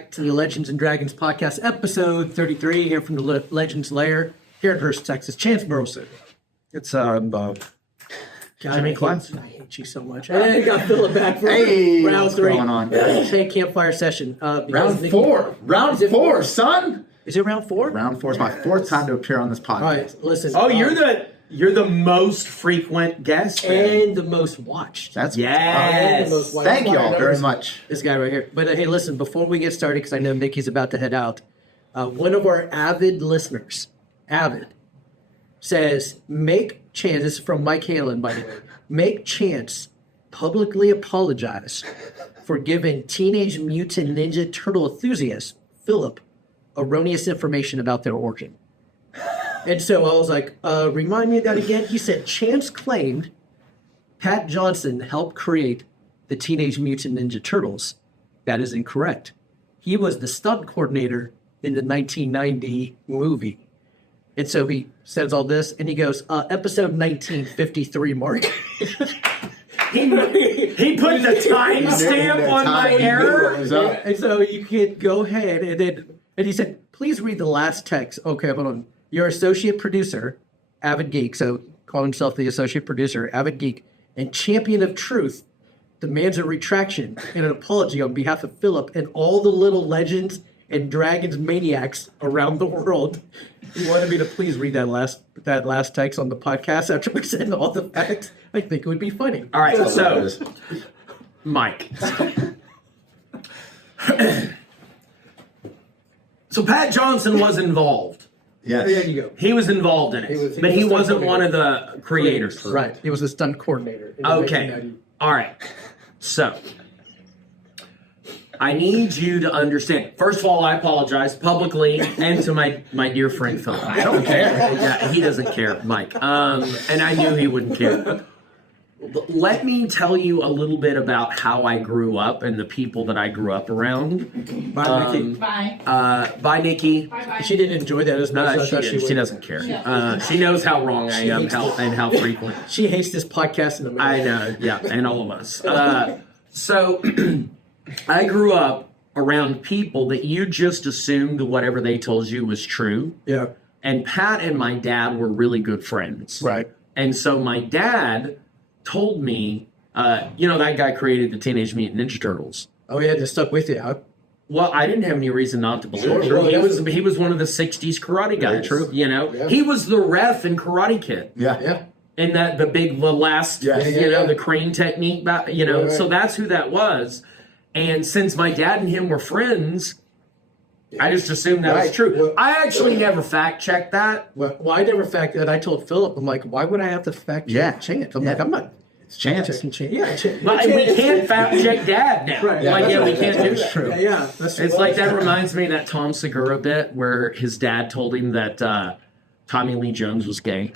back to the Legends and Dragons podcast, episode 33, here from the Legends Lair, here in Hurst, Texas. Chance Burleson. It's Jimmy Class. I hate you so much. Hey, got Phillip back for round 3. Going on? Hey, campfire session. Round 4. Round 4, son. Is it round 4? Round 4 is my 4th time to appear on this podcast. All right, listen. Oh, you're the most frequent guest and the most watched. That's yes. Thank you all very much. This guy right here. But hey, listen, before we get started, because I know Nikki's about to head out, one of our avid listeners, says, make Chance, this is from Mike Halen, by the way, make Chance publicly apologize for giving Teenage Mutant Ninja Turtle enthusiast Phillip erroneous information about their origin. And so I was like, remind me of that again. He said, Chance claimed Pat Johnson helped create the Teenage Mutant Ninja Turtles. That is incorrect. He was the stunt coordinator in the 1990 movie. And so he says all this, and he goes, episode 1953, Mark. He put the timestamp on my error. And so you could go ahead, and he said, please read the last text. Okay, hold on. Your associate producer, Avid Geek, so call himself the associate producer, Avid Geek, and champion of truth, demands a retraction and an apology on behalf of Phillip and all the little legends and dragons maniacs around the world. He wanted me to please read that last text on the podcast after we said all the facts. I think it would be funny. All right, so Mike. So Pat Johnson was involved. Yes. There you go. He was involved in it, but he wasn't one of the creators. Right. He was a stunt coordinator. In the Okay. 1990. All right. So I need you to understand. First of all, I apologize publicly and to my dear friend Phillip. I don't care. Yeah, he doesn't care, Mike. And I knew he wouldn't care. Let me tell you a little bit about how I grew up and the people that I grew up around. Bye, Nikki. Bye, Nikki. Bye-bye. She didn't enjoy that as much as I thought she would. She doesn't care. She knows how wrong I am and how frequent. She hates this podcast in the middle. I know, yeah, and all of us. So I grew up around people that you just assumed whatever they told you was true. Yeah. And Pat and my dad were really good friends. Right. And so my dad told me, that guy created the Teenage Mutant Ninja Turtles. Oh, yeah, just stuck with you, huh? Well, I didn't have any reason not to believe it. Sure. He was one of the 60s karate guys. Very true. Yeah. He was the ref in Karate Kid. Yeah. Yeah. And the last, the crane technique, Right. So that's who that was. And since my dad and him were friends, I just assumed that was true. Well, I actually never fact checked that. Well, I never fact that. I told Phillip, I'm like, why would I have to fact check Chance? I'm like, I'm not It's Chance. checking Chance. Yeah, But we can't fact check dad now. Right. We can't do that. True. Yeah. It's like that reminds me of that Tom Segura bit where his dad told him that Tommy Lee Jones was gay.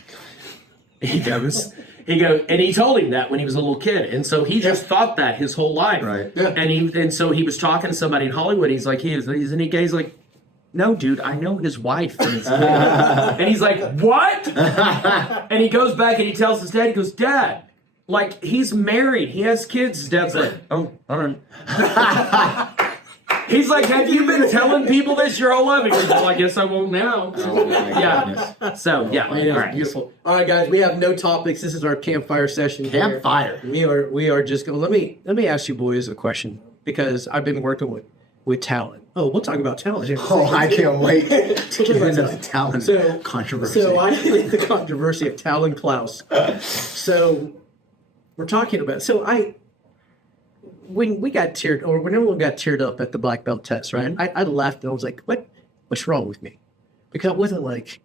He goes, and he told him that when he was a little kid, and so he just thought that his whole life. Right. Yeah. And so he was talking to somebody in Hollywood. He's like, isn't he gay? He's like, no, dude, I know his wife. And he's like, what? And he goes back and he tells his dad, he goes, Dad, like, he's married. He has kids. His dad's like, oh, all right. He's like, have you been telling people this your whole life? He goes, well, I guess I won't now. Oh, my Yeah. goodness. So, yeah. I know, All right. beautiful. All right, guys, we have no topics. This is our campfire session. here. Campfire. We are just going. Let me ask you boys a question, because I've been working with talent. Oh, we'll talk about talent. Oh, I can't wait to get into the talent controversy. So I like the controversy of Talon Klaus. So we're talking about. When we got when everyone got teared up at the black belt test, right? I laughed and I was like, what's wrong with me? Because I wasn't like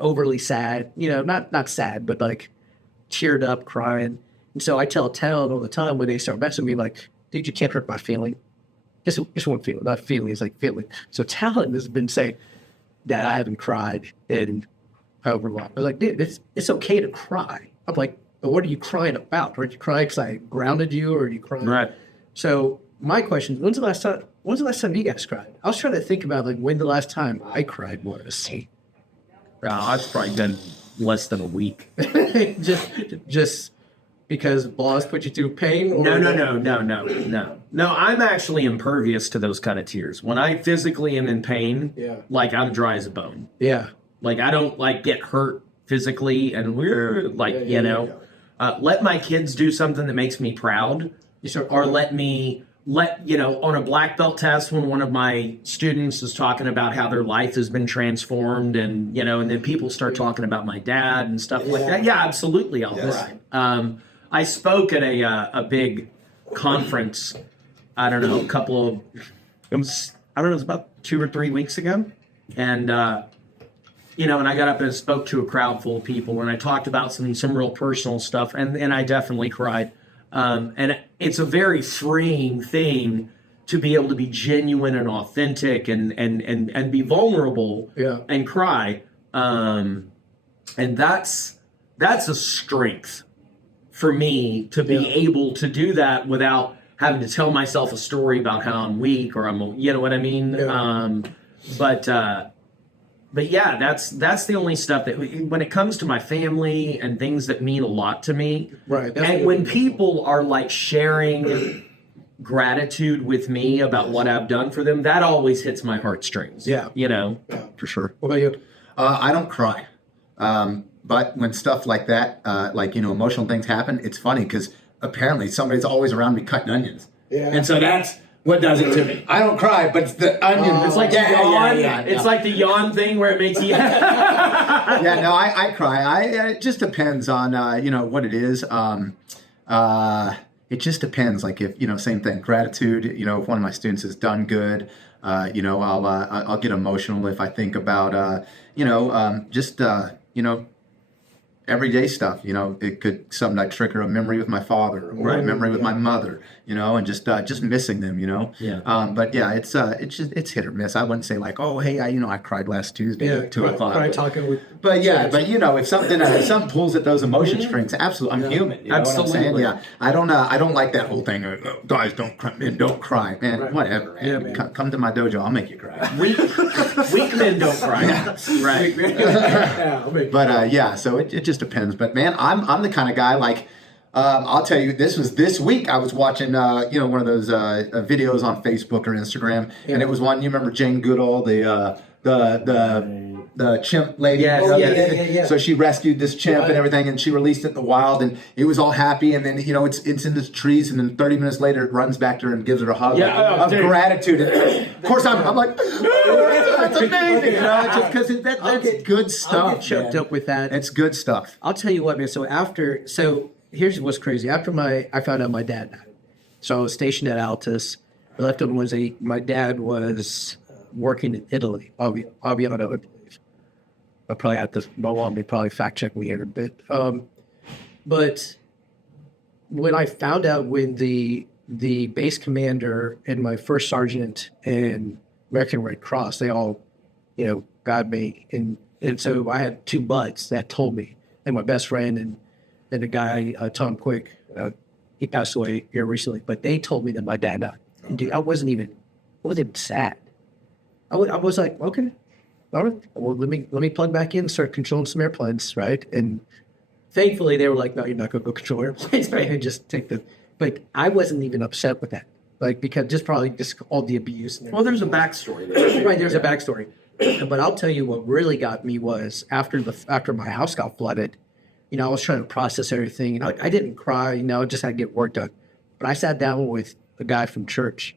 overly sad, not sad, but like teared up, crying. And so I tell Talon all the time when they start messing with me, like, dude, you can't hurt my feeling. Just one feeling, not feeling. It's like feeling. So Talon has been saying that I haven't cried in however long. I was like, dude, it's okay to cry. I'm like, but what are you crying about? Are you crying because I grounded you, or are you crying? Right. So my question is, when's the last time you guys cried? I was trying to think about when the last time I cried was. It's probably been less than a week. just because boss put you through pain? Or No, I'm actually impervious to those kind of tears. When I physically am in pain, like I'm dry as a bone. Yeah. Like I don't like get hurt physically and we're like, let my kids do something that makes me proud. Or let on a black belt test when one of my students is talking about how their life has been transformed and then people start talking about my dad and stuff like that. Yeah, absolutely. I'll cry. I spoke at a big conference, I don't know, it was about 2 or 3 weeks ago. And, and I got up and spoke to a crowd full of people and I talked about some real personal stuff and I definitely cried. And it's a very freeing thing to be able to be genuine and authentic and be vulnerable and cry. And that's a strength for me to be able to do that without having to tell myself a story about how I'm weak or you know what I mean? Yeah. But yeah, that's the only stuff that when it comes to my family and things that mean a lot to me. Right. And when people are like sharing gratitude with me about what I've done for them, that always hits my heartstrings. Yeah. Yeah, for sure. What about you? I don't cry. But when stuff like that, emotional things happen, it's funny because apparently somebody's always around me cutting onions. Yeah. And so that's what does it to me. I don't cry, but it's the onion. It's like the yawn. It's like the yawn thing where it makes you. I cry. It just depends on what it is. It just depends. Like if same thing. Gratitude. If one of my students has done good, I'll get emotional if I think about everyday stuff. It could something that trigger a memory with my father or a memory with my mother. And just missing them. Yeah. But yeah, it's hit or miss. I wouldn't say like, oh hey, I cried last Tuesday at 2 o'clock. Cry talking with. But if something pulls at those emotion strings, absolutely, I'm human. You know absolutely. What I'm saying? Yeah. I don't like that whole thing. Guys, don't cry, man. Don't cry, man. Right. Whatever. Man. Yeah, man. Come to my dojo. I'll make you cry. Weak men don't cry. Right. But so it just depends. But man, I'm the kind of guy like. I'll tell you, this was this week. I was watching, one of those videos on Facebook or Instagram, and it was one. You remember Jane Goodall, the chimp lady? Yeah. So she rescued this chimp and everything, and she released it in the wild, and it was all happy. And then it's in the trees, and then 30 minutes later, it runs back to her and gives her a hug of gratitude. And of course, I'm like, that's amazing, just because that's good stuff. I'll get choked up with that. It's good stuff. I'll tell you what, man. So here's what's crazy. After I found out my dad died. So I was stationed at Altus. I left on Wednesday. My dad was working in Italy. Aviano, I believe. I probably have to. My mom would probably fact check me here a bit. But when I found out when the base commander and my first sergeant and American Red Cross, they all, got me, and so I had 2 buds that told me, and my best friend and the guy, Tom Quick, he passed away here recently, but they told me that my dad died. And dude, I wasn't even sad. I was like, okay, all right, well, let me plug back in and start controlling some airplanes, right? And thankfully, they were like, no, you're not going to go control airplanes, right? And just take but I wasn't even upset with that. Like, because just all the abuse. Well, there's a backstory there. Right, there's a backstory. But I'll tell you what really got me was after my house got flooded, I was trying to process everything. I didn't cry, just had to get work done. But I sat down with a guy from church,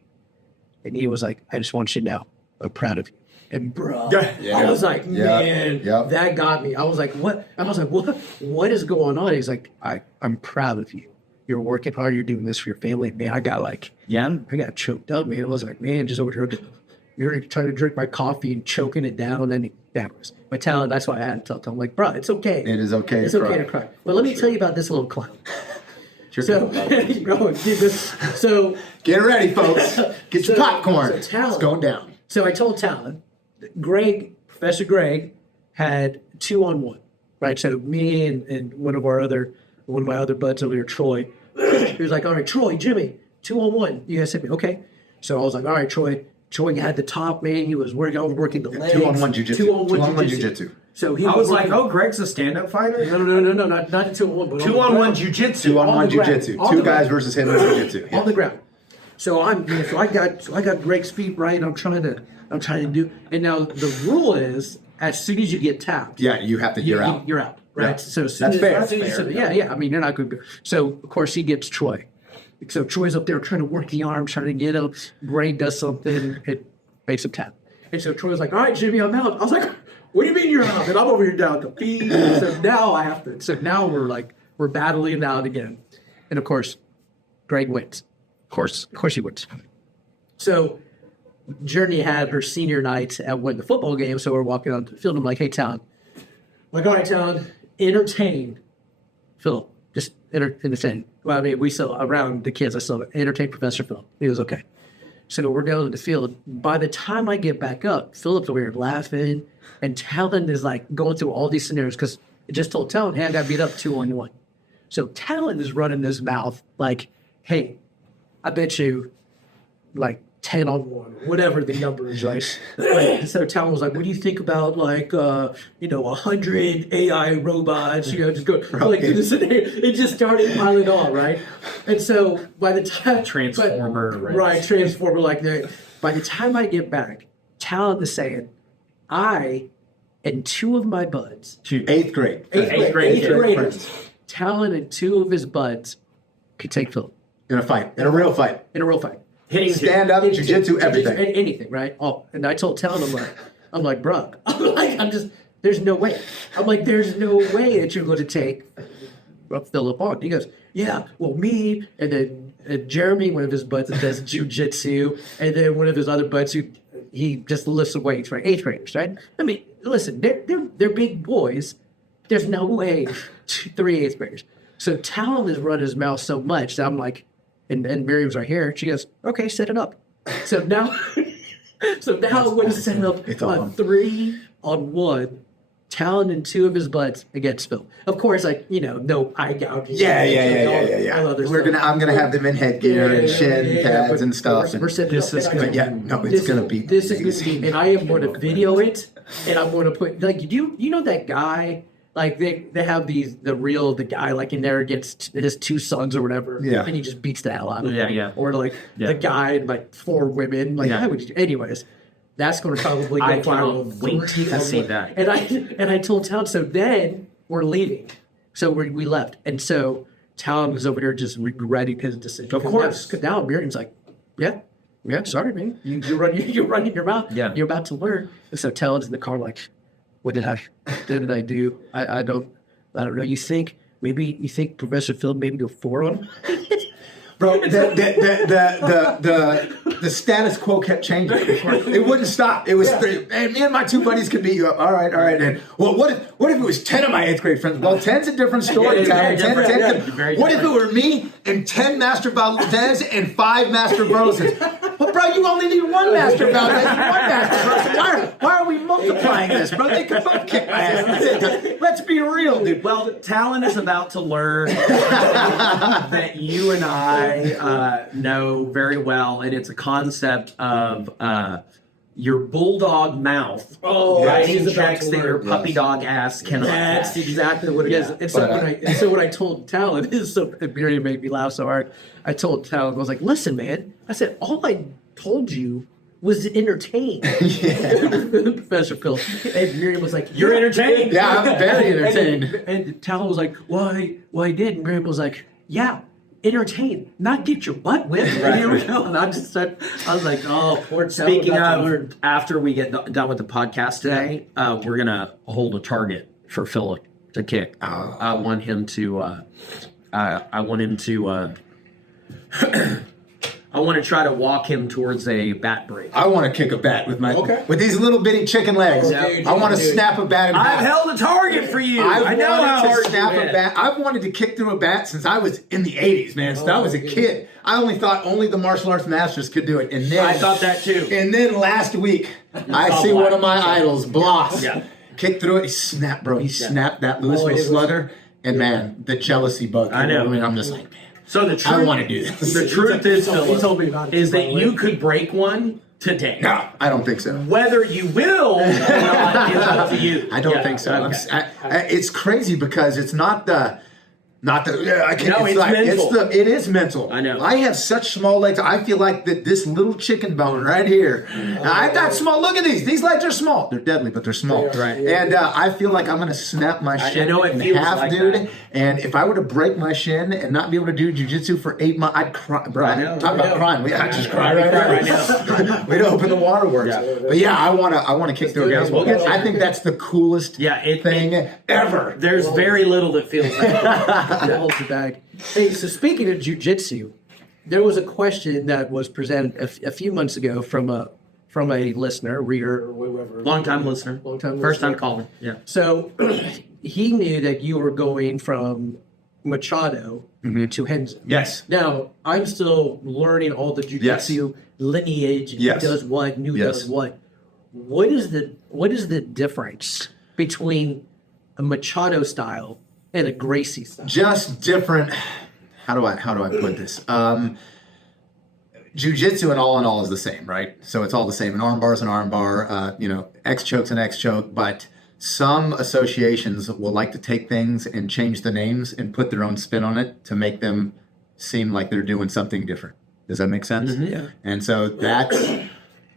and he was like, I just want you to know, I'm proud of you. And bro, I was like, man, that got me. I was like, what? I was like, what is going on? He's like, I'm proud of you. You're working hard. You're doing this for your family. Man, I got choked up, man. I was like, man, just over here, you're trying to drink my coffee and choking it down. And that was my talent. That's why I had to tell him, like, bro, it's okay. It is okay. It's okay to cry. Well, let me tell you about this little clown. So get ready, folks. Get your popcorn. It's going down. So I told Talon, Professor Greg, had 2-on-1, right? So me and one of my other buds over here, Troy, he was like, all right, Troy, Jimmy, 2-on-1. You guys hit me, okay? So I was like, all right, Troy. Troy had the top, man. He was working the legs. 2-on-1 jiu-jitsu. 2-on-1 jiu-jitsu. So he I was like, oh, Greg's a stand-up fighter? no, not a 2-on-1, but 2-on-1 jiu-jitsu. 2-on-1 the ground. jiu-jitsu. On Two the guys ground. versus him in jiu-jitsu. On the ground. So I got Greg's feet right. I'm trying to do. And now the rule is, as soon as you get tapped, Yeah, you have to. You're out. You're out, right? Yeah. So as soon That's as- fair. as soon as- That's fair. Yeah. I mean, you're not going to go. So of course he gets Troy. So Troy's up there trying to work the arm, trying to get him. Greg does something. It makes him tap. And so Troy was like, "All right, Jimmy, I'm out." I was like, "What do you mean you're out?" And I'm over here down to feet. So now I have to. So now we're battling it out again. And of course, Greg wins. Of course he wins. So Journey had her senior night at the football game, so we're walking on the field. I'm like, "Hey, Talon." I'm like, "All right, Talon, entertain Phil. Just entertain." Well, I mean, we saw around the kids, I saw entertain Professor Phil. He was okay. So we're going to the field. By the time I get back up, Philip's over here laughing, and Talon is like going through all these scenarios because it just told Talon, "Hey, I got beat up 2-on-1." So Talon is running his mouth like, "Hey, I bet you like 10-on-1, whatever the number is, right?" So Talon was like, "What do you think about 100 AI robots? Just go like this." It just started piling on, right? And so by the time Transformer, right, Transformer, like that. By the time I get back, Talon is saying, "I and two of my buds, 8th grade. Eighth grade kid. graders, Talon and two of his buds could take Philip In a fight. In a real fight. in a real fight." Hitting Stand up, jiu-jitsu, everything. Anything, right? Oh, and I told Talon, I'm like, "Bro, there's no way." I'm like, "There's no way that you're going to take Philip on." He goes, "Yeah, well, me, and then Jeremy, one of his buds that does jujitsu, and then one of his other buds who he just lifts weights, right? 8th graders, right? I mean, listen, they're big boys. There's no way 3 8th graders." So Talon has run his mouth so much that I'm like, and Miriam's right here. She goes, "Okay, set it up." So now, I'm going to set it up It's all on on. 3-on-1. Talon and two of his buds against Phil. Of course, no eye gouging. Yeah. all other I'm stuff. gonna have them in headgear and shin pads but and stuff. We're setting This this is up. gonna But yeah, no, it's gonna be This is going to be, and I am going to video it, and I'm going to put you know that guy. Like they have the guy like in there against his 2 sons or whatever, Yeah. and he just beats the hell out of them. Yeah. Or like Yeah. the guy and like 4 women, like Yeah. anyways, that's going to probably go I viral. cannot wait to see that. And I told Talon, so then we're leaving, so we left, and so Talon was over here just regretting his decision. Of course. because now Miriam's like, yeah, sorry, man, you're running your mouth, Yeah. you're about to learn. And so Talon's in the car like, what did I do? I don't know. You think Professor Phil maybe go 4 on him? Bro, the status quo kept changing. It wouldn't stop. It was and me and my 2 buddies could beat you up. All right. And well, what if it was 10 of my 8th grade friends? Well, 10's a different story. Yeah, 10, very 10, different. 10. Very What if it different. were me and 10 Master Valdez and 5 Master Broses? Well, bro, you only need 1 Master Valdez and 1 Master Brose. Why are we multiplying this, bro? They could both kick my ass. Let's be real, dude. Well, Talon is about to learn that you and I know very well, and it's a concept of your bulldog mouth. Oh, right? he's about Checks to that your learn. puppy dog ass cannot. That's catch. exactly what it is. And so when I told Talon, Miriam made me laugh so hard. I told Talon, I was like, "Listen, man," I said, "all I told you was to entertain." Professor Phil. And Miriam was like, You're entertained. Yeah, I'm very entertained. And Talon was like, "Why did?" And Miriam was like, "Yeah, entertain, not get your butt whipped." And here we go. And I was like, "Oh, poor Talon." Speaking about to of, learn. after we get done with the podcast today, we're gonna hold a target for Philip to kick. I want him to. I want to try to walk him towards a bat break. I want to kick a bat with these little bitty chicken legs. Okay, I want to dude. snap a bat in I've half. held a target for you. I know how wanted hard to snap you a hit. bat. I've wanted to kick through a bat since I was in the 80s, man. Since I was a kid. I only thought only the martial arts masters could do it. And then I thought that too. And then last week, I saw see Black. one of my idols, Bloss, Yeah. kick through it. He snapped, bro. He snapped that Louisville Slugger. And man, the jealousy bug. I know. I mean, I'm just like, man. So the truth, I want to do this. The truth is, He told me about it. is that you could break one today. No, I don't think so. Whether you will or not is up to you. I don't think so. Okay. It's crazy because it's not the. I can't. No, it's mental. It is mental. I know. I have such small legs. I feel like this little chicken bone right here. I've got small. Look at these. These legs are small. They're deadly, but they're small. Right. And I feel like I'm gonna snap my shin know it in feels half, like dude. that. And if I were to break my shin and not be able to do jiu-jitsu for 8 months, I'd cry. Bro, talk about crying. I'd just cry right now. We'd open the waterworks. Yeah. But yeah, I wanna kick their ass. I think that's the coolest thing ever. There's very little that feels like that. Hey, so speaking of jiu-jitsu, there was a question that was presented a few months ago from a listener, reader, or whatever. Long-time listener. First time calling. Yeah. So he knew that you were going from Machado to Renzo. Yes. Now, I'm still learning all the jiu-jitsu lineage, who does what, and who does what. What is the difference between a Machado style and a Gracie style? Just different. How do I put this? Jiu-jitsu and all is the same, right? So it's all the same. An arm bar is an arm bar. X choke's an X choke. But some associations will like to take things and change the names and put their own spin on it to make them seem like they're doing something different. Does that make sense? Mm-hmm. Yeah. And so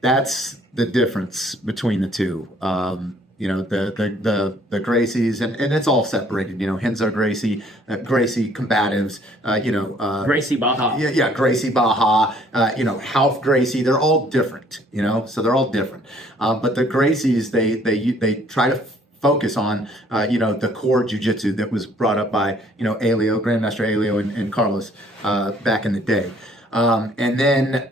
that's the difference between the two. The Gracies, and it's all separated. Renzo Gracie, Gracie combatives. Gracie Baja. Yeah, Gracie Baja. Half Gracie. They're all different. So they're all different. But the Gracies, they try to focus on the core jiu-jitsu that was brought up by Elio, Grandmaster Elio, and Carlos back in the day, and then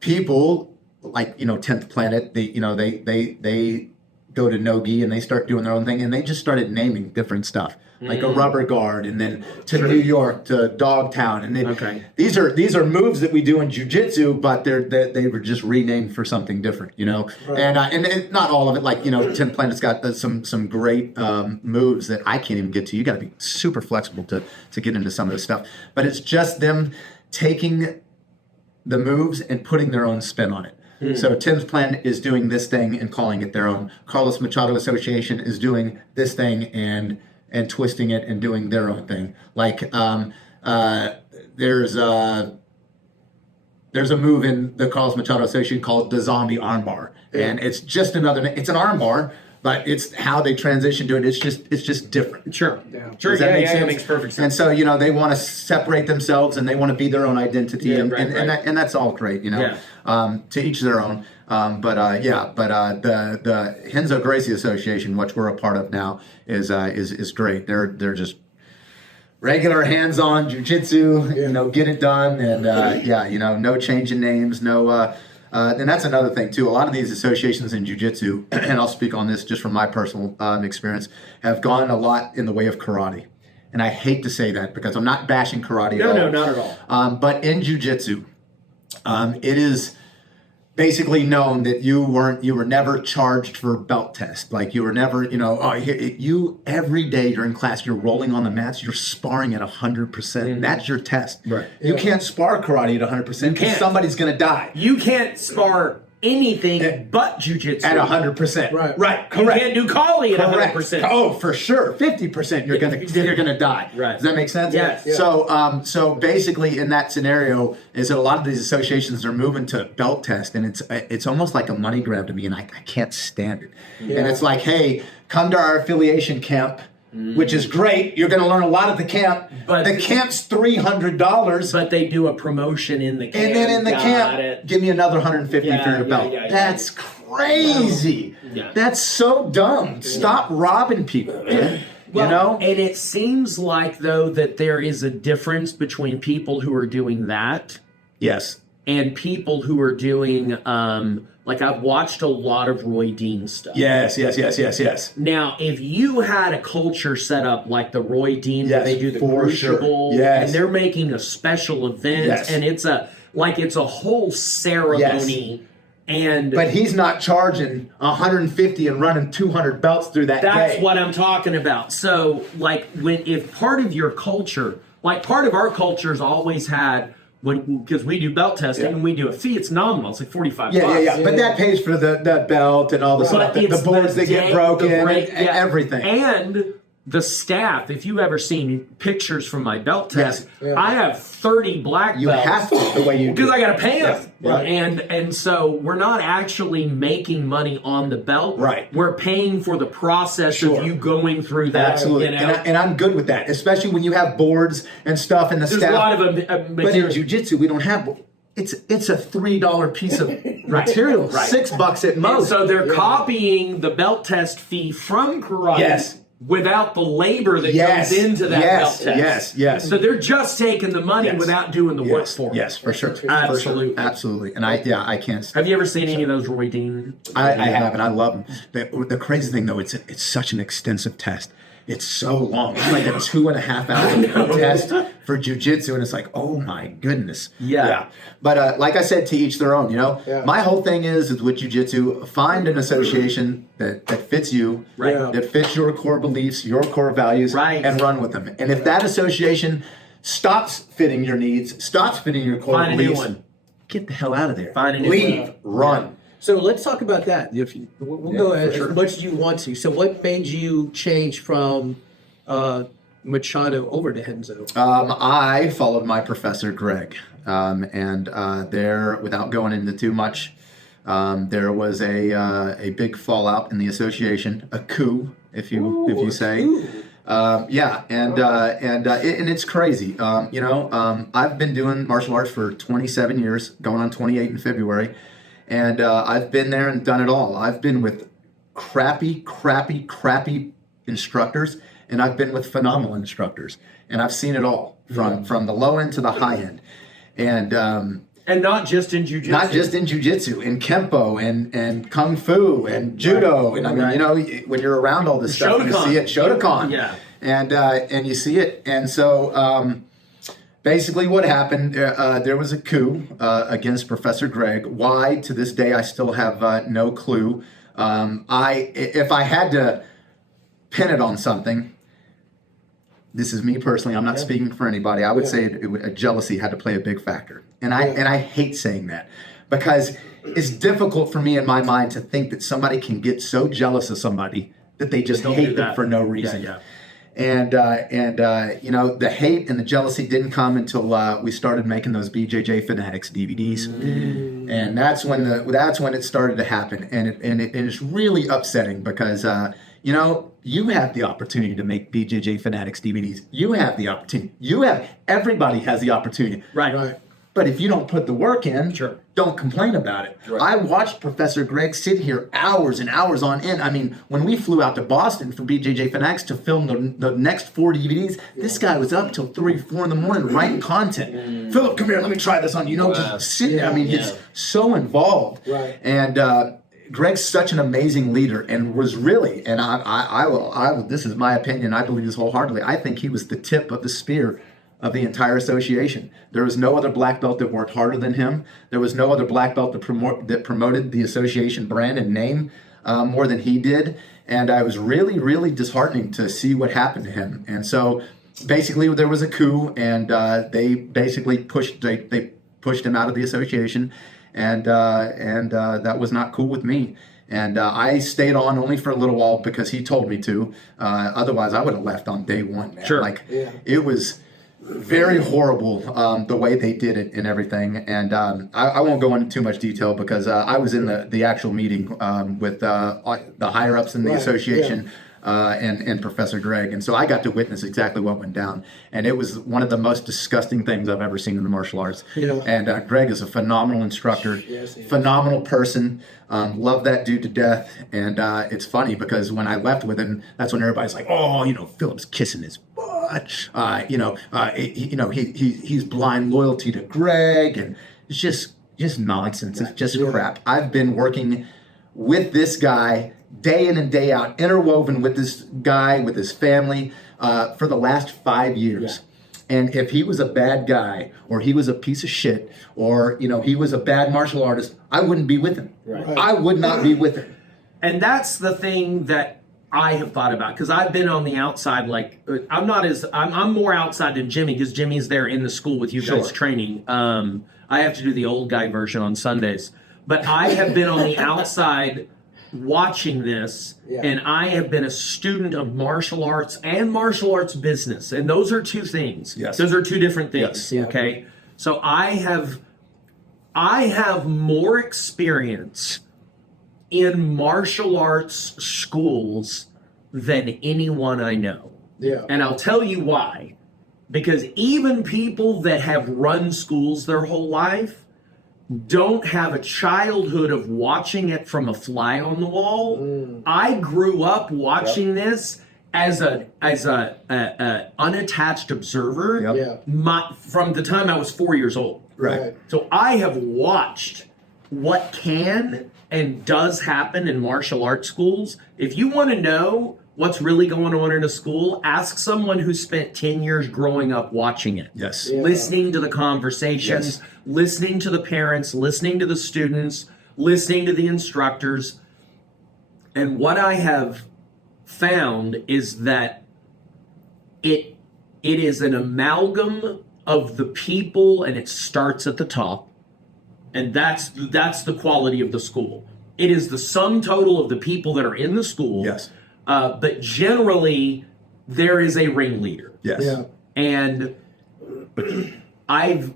people like 10th Planet. They go to Nogi and they start doing their own thing, and they just started naming different stuff, like a rubber guard, and then to New York, to Dogtown, and then these are moves that we do in jiu-jitsu, but they were just renamed for something different, Right. And not all of it. Like 10th Planet's got some great moves that I can't even get to. You got to be super flexible to get into some of this stuff, but it's just them taking the moves and putting their own spin on it. So 10th Planet is doing this thing and calling it their own. Carlos Machado Association is doing this thing and twisting it and doing their own thing. Like there's a move in the Carlos Machado Association called the Zombie Armbar, and it's just it's an armbar, but it's how they transition to it. It's just different. Sure. Yeah. Sure. Does that make sense? It makes perfect sense. And so they want to separate themselves and they want to be their own identity, and that's all great. To each their own. But the Renzo Gracie Association, which we're a part of now, is great. They're just regular hands-on jiu-jitsu. Get it done, and no change in names, no. And that's another thing too. A lot of these associations in jiu-jitsu, and I'll speak on this just from my personal experience, have gone a lot in the way of karate. And I hate to say that because I'm not bashing karate at all. No, not at all. But in jiu-jitsu, it is basically known that you were never charged for belt test. Like you were never, you every day during class, you're rolling on the mats, you're sparring at 100%. That's your test. Right. You can't spar karate at 100% because somebody's going to die. You can't spar anything but jiu-jitsu at 100%. Right. Correct. You can't do Kali at 100%. Oh, for sure. 50% you're gonna die. Right. Does that make sense? Yes. Yeah. So basically in that scenario is that a lot of these associations are moving to belt test, and it's almost like a money grab to me, and I can't stand it. Yeah. And it's like, hey, come to our affiliation camp. Which is great. You're going to learn a lot at the camp. But the camp's $300. But they do a promotion in the camp. And then in the camp, give me another $150 for your belt. That's crazy. Yeah. That's so dumb. Stop robbing people. Well, and it seems like, though, that there is a difference between people who are doing that. Yes. And people who are doing, I've watched a lot of Roy Dean stuff. Yes. Now, if you had a culture set up like the Roy Dean, where they do the Crucible, and they're making a special event, and it's a whole ceremony. But he's not charging 150 and running 200 belts through that day. That's what I'm talking about. So, if part of your culture, part of our culture's always had because we do belt testing and we do a fee, it's nominal. It's like $45. Yeah. But that pays for the belt and all the stuff, the boards that get broken, and everything. And the staff, if you've ever seen pictures from my belt test, I have 30 black belts. You have to, the way you do. Because I got to pay them. Yeah. Right. And so we're not actually making money on the belt. Right. We're paying for the process of you going through that. Absolutely. You know? And I'm good with that, especially when you have boards and stuff and the There's staff. a lot of but in jiu-jitsu, we don't have. It's a $3 piece of material, $6 at most. And so they're copying the belt test fee from karate without the labor that goes into that belt test. Yes. So they're just taking the money without doing the work for it. Yes, for sure. Absolutely. Absolutely. And I can't. Have you ever seen any of those Roy Dean? I have, and I love them. The crazy thing, though, it's such an extensive test. It's so long. It's like a 2.5 hour test for jiu-jitsu, and it's like, oh my goodness. Yeah. But like I said, to each their own, My whole thing is with jiu-jitsu, find an association that fits you, that fits your core beliefs, your core values, and run with them. And if that association stops fitting your needs, stops fitting your core Find beliefs, a new one. get the hell out of there. Find a new Leave. Run. So let's talk about that. We'll go as much as you want to. So what made you change from Machado over to Renzo? I followed my professor, Greg. And there, without going into too much, there was a big fallout in the association, a coup, if you say. And it's crazy. I've been doing martial arts for 27 years, going on 28 in February. And I've been there and done it all. I've been with crappy instructors, and I've been with phenomenal instructors. And I've seen it all, from the low end to the high end. And not just in jiu-jitsu. Not just in jiu-jitsu, in kempo and kung fu and judo. And I mean, when you're around all this stuff, you see it, Shotokan. Yeah. And you see it. And so basically what happened, there was a coup against Professor Greg. Why, to this day, I still have no clue. If I had to pin it on something, this is me personally, I'm not speaking for anybody, I would say jealousy had to play a big factor. And I hate saying that, because it's difficult for me in my mind to think that somebody can get so jealous of somebody that they just hate them for no reason. And the hate and the jealousy didn't come until we started making those BJJ Fanatics DVDs, and that's when it started to happen. And it's really upsetting, because you have the opportunity to make BJJ Fanatics DVDs. You have the opportunity. Everybody has the opportunity. Right. But if you don't put the work in, don't complain about it. Right. I watched Professor Greg sit here hours and hours on end. I mean, when we flew out to Boston for BJJ Fanatics to film the next 4 DVDs, this guy was up till 3, 4 in the morning writing content. Philip, come here, let me try this on. Just sitting there. I mean, he's so involved. Right. And Greg's such an amazing leader, and was really, and I will. This is my opinion. I believe this wholeheartedly. I think he was the tip of the spear of the entire association. There was no other black belt that worked harder than him. There was no other black belt that promoted the association brand and name more than he did. And I was really, really disheartening to see what happened to him. And so basically there was a coup, and they basically pushed him out of the association. And that was not cool with me. And I stayed on only for a little while because he told me to. Otherwise, I would have left on day one, man. It was very horrible the way they did it and everything. And I won't go into too much detail, because I was in the actual meeting with the higher ups in the association. And Professor Greg. And so I got to witness exactly what went down. And it was one of the most disgusting things I've ever seen in the martial arts. And Greg is a phenomenal instructor, phenomenal person. Love that dude to death. And it's funny, because when I left with him, that's when everybody's like, oh, Philip's kissing his butt. He's blind loyalty to Greg. And it's just nonsense. It's just crap. I've been working with this guy day in and day out, interwoven with this guy, with his family, for the last 5 years. And if he was a bad guy, or he was a piece of shit, or he was a bad martial artist, I wouldn't be with him. I would not be with him. And that's the thing that I have thought about, because I've been on the outside. Like I'm more outside than Jimmy, because Jimmy's there in the school with you guys training. I have to do the old guy version on Sundays, but I have been on the outside watching this, and I have been a student of martial arts and martial arts business, and those are two things. Yes. Those are two different things. Yes. Okay, so I have more experience in martial arts schools than anyone I know. Yeah. And I'll tell you why. Because even people that have run schools their whole life don't have a childhood of watching it from a fly on the wall. I grew up watching this as a unattached observer from the time I was 4 years old. Right. So I have watched what can and does happen in martial arts schools. If you want to know what's really going on in a school, ask someone who spent 10 years growing up watching it. Yes. Listening to the conversations, listening to the parents, listening to the students, listening to the instructors. And what I have found is that it is an amalgam of the people, and it starts at the top. And that's the quality of the school. It is the sum total of the people that are in the school. Yes. But generally, there is a ringleader. Yes. Yeah. And I've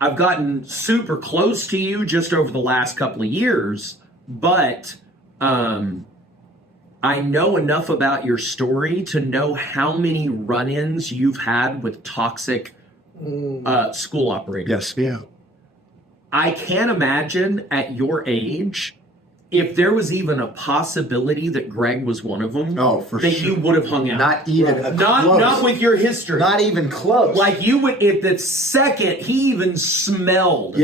gotten super close to you just over the last couple of years, but I know enough about your story to know how many run-ins you've had with toxic school operators. Yes. Yeah. I can't imagine at your age, if there was even a possibility that Greg was one of them, that you would have hung out. Not even close. Not with your history. Not even close. Like you would, if the second he even smelled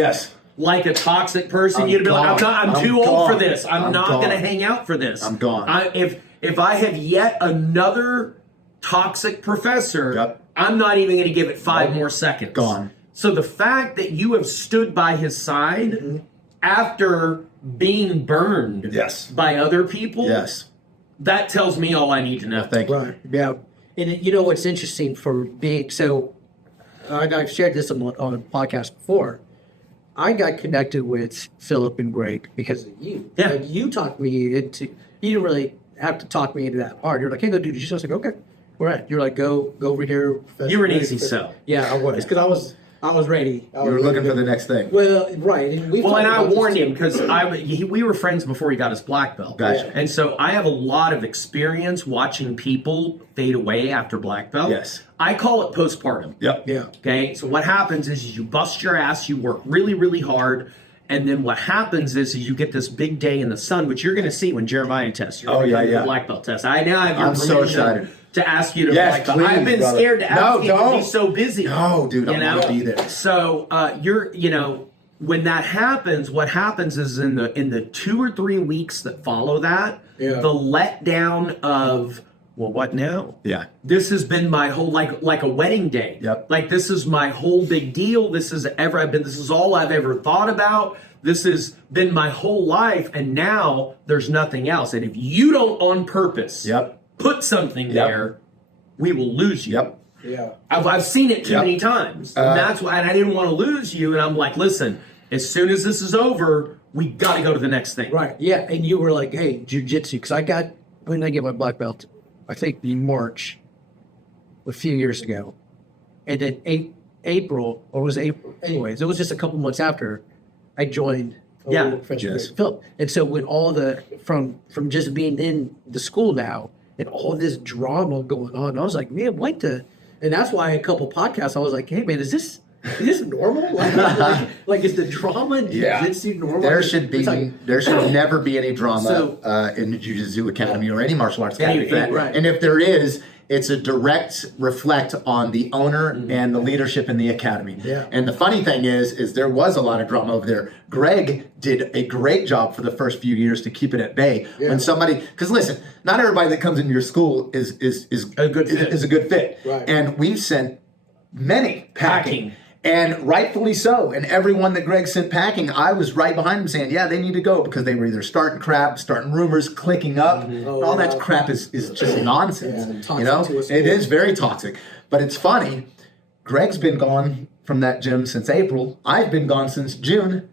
like a toxic person, you'd be like, I'm too old for this. I'm not going to hang out for this. I'm gone. If I have yet another toxic professor, I'm not even going to give it 5 more seconds. Gone. So the fact that you have stood by his side after being burned by other people, that tells me all I need to know. Thank you. Right. Yeah. And you know what's interesting for being I've shared this on a podcast before. I got connected with Phillip and Greg because of you. Yeah. Like, you talked me into. You didn't really have to talk me into that part. You're like, hey, go do jiu-jitsu. I was like, okay, we're at. You're like, go over here. You were an easy sell. Yeah, I was, because I was ready. You were looking for the next thing. Well, right. And I warned him because we were friends before he got his black belt. Gotcha. And so I have a lot of experience watching people fade away after black belt. Yes. I call it postpartum. Yep. Yeah. Okay. So what happens is you bust your ass, you work really, really hard. And then what happens is you get this big day in the sun, which you're going to see when Jeremiah tests. Your black belt test. I now have your I'm so excited to ask you to Yes, black belt. I've been brother. scared to ask you because don't. he's so busy. No, dude, I want to be there. So when that happens, what happens is in the 2 or 3 weeks that follow that, the letdown of, well, what now? Yeah. This has been my whole like a wedding day. Yep. Like this is my whole big deal. This is all I've ever thought about. This has been my whole life, and now there's nothing else. And if you don't on purpose put something there, we will lose you. Yep. Yeah. I've seen it too many times. And that's why, and I didn't want to lose you. And I'm like, listen, as soon as this is over, we got to go to the next thing. Right. Yeah. And you were like, hey, jiu-jitsu. Because when did I get my black belt? I think in March, a few years ago. And then April, or was it April? Anyways, it was just a couple months after I joined. Phillip. And so when all from just being in the school now and all this drama going on, I was like, man, and that's why a couple podcasts I was like, hey man, is this normal? Like is the drama in jiu-jitsu normal? There should never be any drama in the Jiu-Jitsu Academy or any martial arts academy. Right. And if there is, it's a direct reflect on the owner and the leadership in the academy. Yeah. And the funny thing is there was a lot of drama over there. Greg did a great job for the first few years to keep it at bay. Yeah. When because listen, not everybody that comes into your school is a good fit. Right. And we've sent many packing. And rightfully so. And everyone that Greg sent packing, I was right behind them saying, yeah, they need to go because they were either starting crap, starting rumors, clicking up. All that crap is just nonsense. Yeah, you know, toxic to a it school. is very toxic. But it's funny. Greg's been gone from that gym since April. I've been gone since June.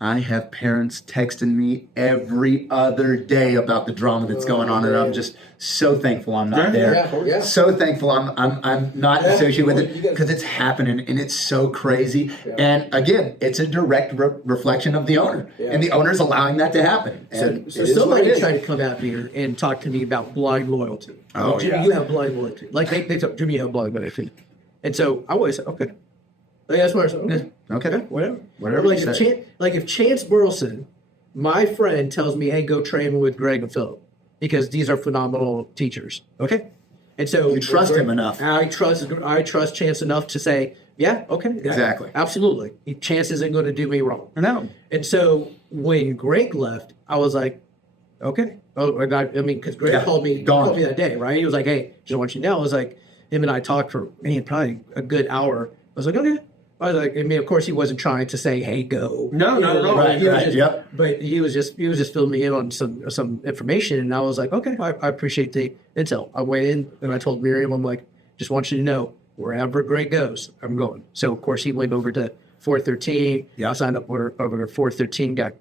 I have parents texting me every other day about the drama that's going on, and I'm just so thankful I'm not there. Yeah. So thankful I'm not associated with it because it's happening and it's so crazy. And again, it's a direct reflection of the owner, and the owner's allowing that to happen. And So it is what somebody it is. tried to come out here and talk to me about blind loyalty. Oh, Jimmy, yeah. you have blind loyalty. Like they told Jimmy, you have blind loyalty. And so I always said, okay. Like, that's what I said. Okay, whatever. you say. If Chance Burleson, my friend, tells me, hey, go train with Greg and Phillip because these are phenomenal teachers. Okay. And so You trust him enough. I trust Chance enough to say, yeah, okay. Exactly. Absolutely. Chance isn't going to do me wrong. No. And so when Greg left, I was like, okay. Oh, and I mean, because Greg called me that day, right? He was like, hey, just want you to know. I was like, him and I talked for probably a good hour. I was like, okay. I was like, I mean, of course, he wasn't trying to say, "Hey, go." No. Right. Yep. But he was just filling me in on some information, and I was like, okay, I appreciate the intel. I went in and I told Miriam, I'm like, just want you to know, wherever Greg goes, I'm going. So of course, he went over to 413. Yeah. Signed up over to 413. Got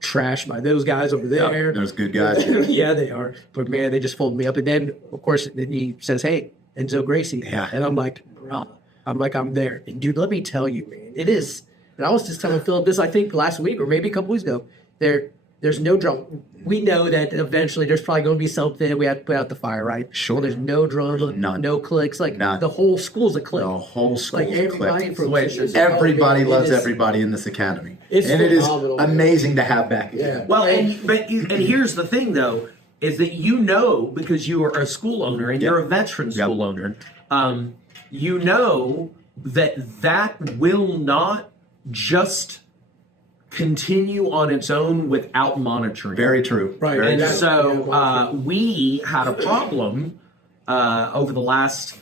trashed by those guys over there. Yep. Those good guys. Yeah, they are. But man, they just folded me up. And then, of course, then he says, hey, Renzo Gracie. Yeah. And I'm like, bro. I'm there. And dude, let me tell you, man, it is. And I was just telling Philip this, I think last week or maybe a couple weeks ago. There's no drama. We know that eventually there's probably going to be something. We have to put out the fire, right? Sure. There's no drama, None. no clicks. Like None. the whole school's a click. The whole school. Like everybody from Everybody loves it is- everybody in this academy. It's and it is phenomenal. amazing to have back again. Yeah. Well, and here's the thing, though, is that you know, because you are a school owner and you're a veteran school owner, you know that will not just continue on its own without monitoring. Very true. Right. Very And true. so we had a problem over the last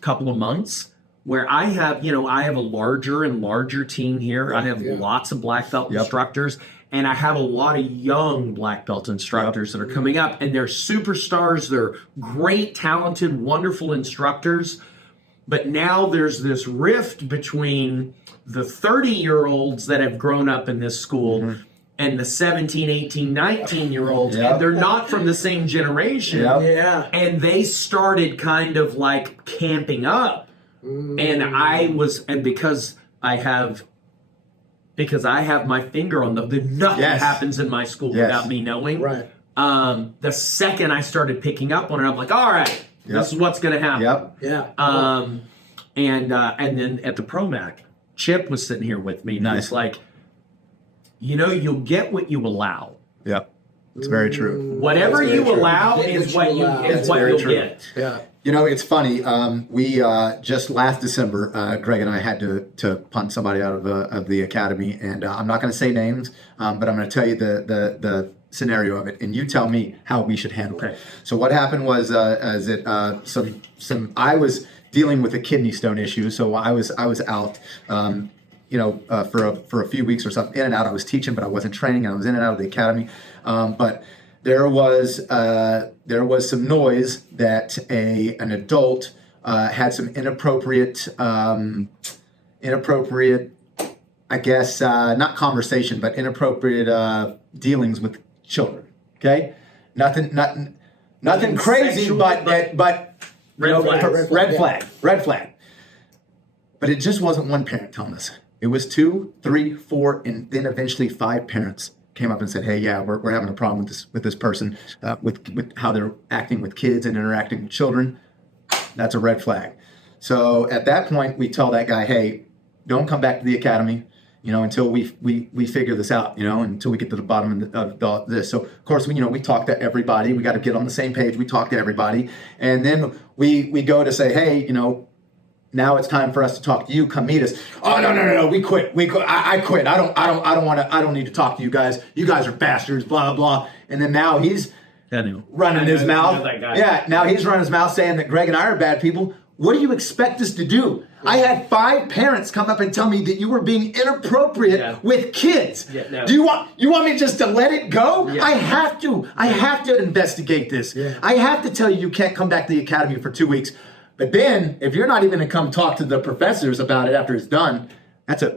couple of months where I have a larger and larger team here. I have lots of black belt instructors, and I have a lot of young black belt instructors that are coming up, and they're superstars. They're great, talented, wonderful instructors. But now there's this rift between the 30-year-olds that have grown up in this school and the 17, 18, 19-year-olds. Yep. And they're not from the same generation. Yep. Yeah. And they started kind of like camping up. And because I have my finger on nothing happens in my school without me knowing. Right. The second I started picking up on it, I'm like, all right, this is what's going to happen. Yep. Yeah. And then at the Promac, Chip was sitting here with me. And Nice. he's like, you'll get what you allow. Yep. It's very true. Whatever That's very you true. allow Get is what what you allow. is That's what very you'll true. get. Yeah. You know, it's funny. We just last December, Greg and I had to punt somebody out of the academy, and I'm not going to say names, but I'm going to tell you the scenario of it, and you tell me how we should handle it. So what happened was, I was dealing with a kidney stone issue, so I was out. For a few weeks or something, in and out. I was teaching, but I wasn't training. I was in and out of the academy. But there was some noise that an adult had some inappropriate, I guess, not conversation, but inappropriate dealings with children. Okay, nothing crazy, Sexual, but Red flags. red flag. But it just wasn't one parent telling us. It was 2, 3, 4, and then eventually 5 parents came up and said, "Hey, yeah, we're having a problem with this person, with how they're acting with kids and interacting with children." That's a red flag. So at that point, we tell that guy, "Hey, don't come back to the academy, until we figure this out, until we get to the bottom of this." So of course, we talk to everybody. We got to get on the same page. We talk to everybody, and then we go to say, "Hey, now it's time for us to talk to you. Come meet us." "Oh, no. We quit. I quit. I don't need to talk to you guys. You guys are bastards, blah, blah." And then now he's running his mouth. that guy. Yeah. Now he's running his mouth saying that Greg and I are bad people. What do you expect us to do? I had 5 parents come up and tell me that you were being inappropriate with kids. Yeah, no. Do you want me just to let it go? Yeah. I have to investigate this. Yeah. I have to tell you can't come back to the academy for 2 weeks. But then if you're not even going to come talk to the professors about it after it's done,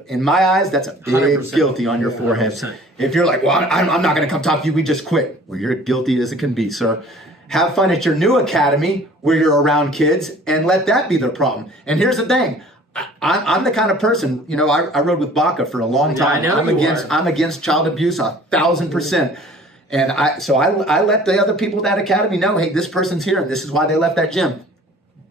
in my eyes, that's a big 100%. guilty on your forehead. 100%. If you're like, well, I'm not going to come talk to you, we just quit. Well, you're guilty as it can be, sir. Have fun at your new academy where you're around kids and let that be the problem. And here's the thing. I'm the kind of person, I rode with Baca for a long time. Yeah, I know I'm against child abuse 1,000%. And I let the other people at that academy know, hey, this person's here and this is why they left that gym.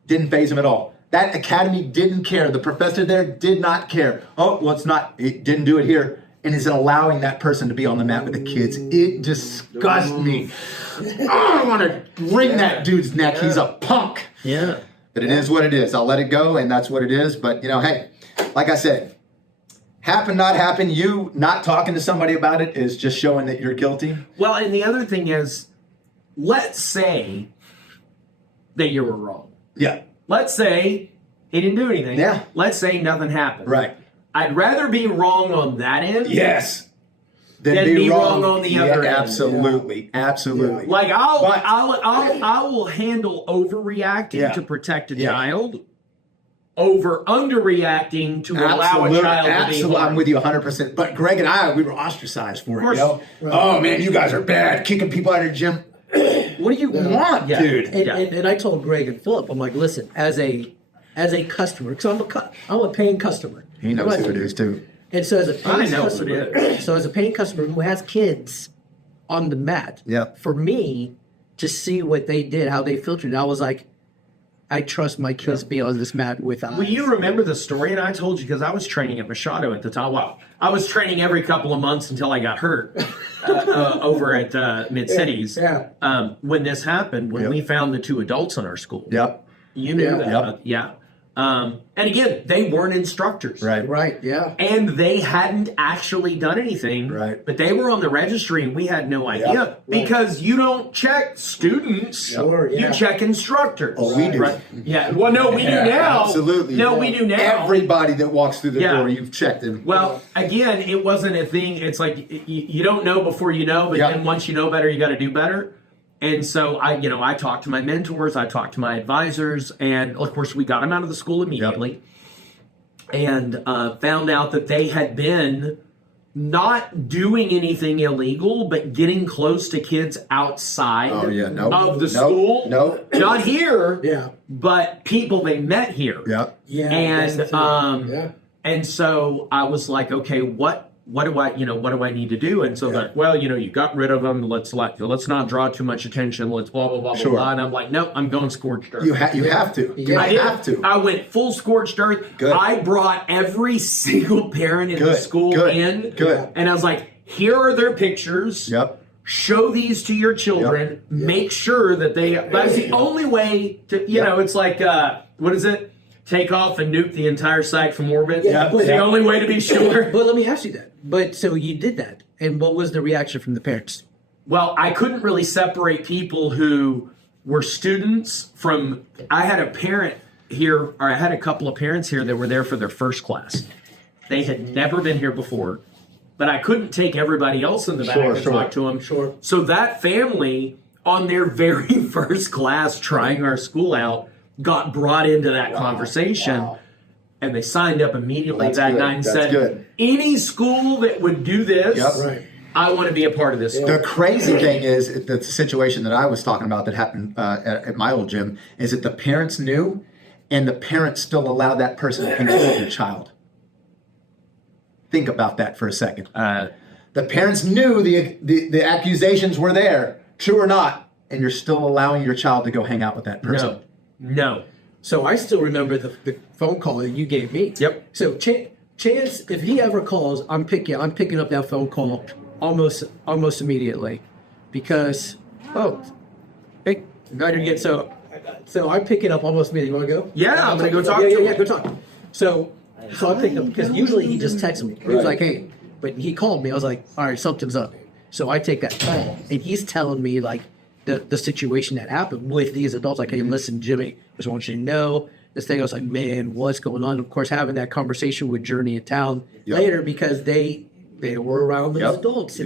Didn't faze them at all. That academy didn't care. The professor there did not care. Oh, well, it didn't do it here. And is allowing that person to be on the mat with the kids. It disgusts me. I want to wring that dude's neck. He's a punk. Yeah. But it is what it is. I'll let it go, and that's what it is. But, hey, like I said, happen, not happen. You not talking to somebody about it is just showing that you're guilty. Well, and the other thing is, let's say that you were wrong. Yeah. Let's say he didn't do anything. Yeah. Let's say nothing happened. Right. I'd rather be wrong on that end. Yes. Than be wrong on the other end. Absolutely. Yeah. Absolutely. Like I will handle overreacting to protect a child over underreacting to allow a child to be harmed. I'm with you 100%. But Greg and I, we were ostracized for it. Right. Oh man, you guys are bad, kicking people out of the gym. What do you want, dude? And I told Greg and Phillip, I'm like, listen, as a customer, because I'm a paying customer. He knows who it is too. And so as a paying customer who has kids on the mat, for me to see what they did, how they filtered, I was like, I trust my kids be on this mat with eyes. Well, you remember the story, and I told you because I was training at Machado at the time. Well, I was training every couple of months until I got hurt over at Mid Cities. Yeah. When this happened, when we found the 2 adults in our school. Yep. You knew that. Yeah. And again, they weren't instructors. Right, yeah. And they hadn't actually done anything. Right. But they were on the registry and we had no idea because you don't check students. You check instructors. Oh, we do. Right? Yeah. Well, no, we do now. Absolutely. No, we do now. Everybody that walks through the door, you've checked them. Well, again, it wasn't a thing. It's like you don't know before you know, but then once you know better, you got to do better. And so I talked to my mentors, I talked to my advisors, and of course we got them out of the school immediately, and found out that they had been not doing anything illegal, but getting close to kids outside of the school. Not here, but people they met here. And so I was like, okay, what do I need to do? And so you got rid of them. Let's not draw too much attention. Let's blah, blah, blah, blah. And I'm like, no, I'm going scorched earth. You have to. I have to. I went full scorched earth. Good. I brought every single parent in the school in. Good. And I was like, here are their pictures. Yep. Show these to your children. Make sure that that's the only way to, it's like, what is it? Take off and nuke the entire site from orbit. It's the only way to be sure. But let me ask you that. But so you did that, and what was the reaction from the parents? Well, I couldn't really separate people who were students from. I had a couple of parents here that were there for their first class. They had never been here before, but I couldn't take everybody else in the back and talk to them. So that family, on their very first class trying our school out, got brought into that conversation, and they signed up immediately that night and said, any school that would do this, I want to be a part of this school. The crazy thing is, the situation that I was talking about that happened at my old gym, is that the parents knew, and the parents still allowed that person to control their child. Think about that for a second. The parents knew the accusations were there, true or not, and you're still allowing your child to go hang out with that person. No. So I still remember the phone call that you gave me. Yep. So Chance, if he ever calls, I'm picking up that phone call almost immediately, because hey, I didn't get so I pick it up almost immediately. You want to go? Yeah, I'm gonna go talk to him. Yeah, go talk. So I picked up, because usually he just texts me. He was like, hey, but he called me. I was like, all right, something's up. So I take that call, and he's telling me like the situation that happened with these adults. Like, hey, listen, Jimmy, just want you to know this thing. I was like, man, what's going on? Of course, having that conversation with Journey in town later because they were around those adults.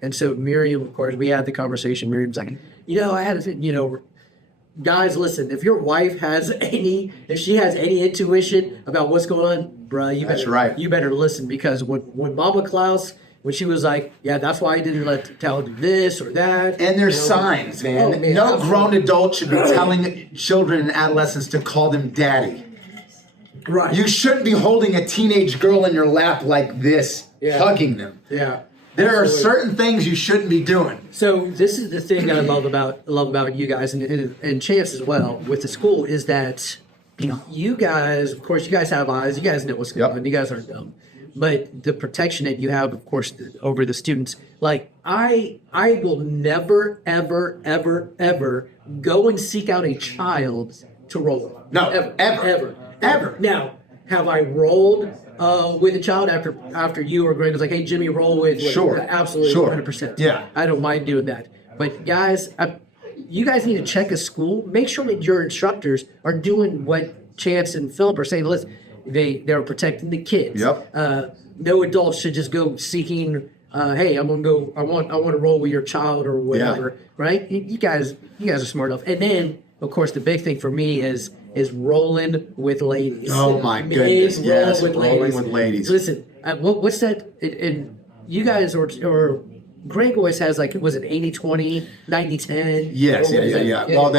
And so Miriam, of course, we had the conversation. Miriam's like, I had to, guys, listen, if your wife if she has any intuition about what's going on, bruh, you better listen, because when Mama Klaus, when she was like, yeah, that's why I didn't tell her to do this or that. And there's signs, man. Oh, man. No grown adult should be telling children and adolescents to call them daddy. Right. You shouldn't be holding a teenage girl in your lap like this, hugging them. Yeah. There are certain things you shouldn't be doing. So this is the thing that I love about you guys and Chance as well with the school is that you guys, of course, you guys have eyes. You guys know what's going on. You guys aren't dumb. But the protection that you have, of course, over the students, like I will never, ever, ever, ever go and seek out a child to roll with. No, Ever. Now, have I rolled with a child after you or Greg was like, hey, Jimmy, roll with? Sure. Absolutely, sure. 100%. Yeah. I don't mind doing that. But guys, you guys need to check a school. Make sure that your instructors are doing what Chance and Phillip are saying. Listen, they're protecting the kids. No adults should just go seeking, hey, I want to roll with your child or whatever. Right? You guys are smart enough. And then, of course, the big thing for me is rolling with ladies. Oh my goodness! Yes, rolling with ladies. Listen, what's that? And you guys or Greg always has was it 80-20, 90-10? Yes, yeah. Well,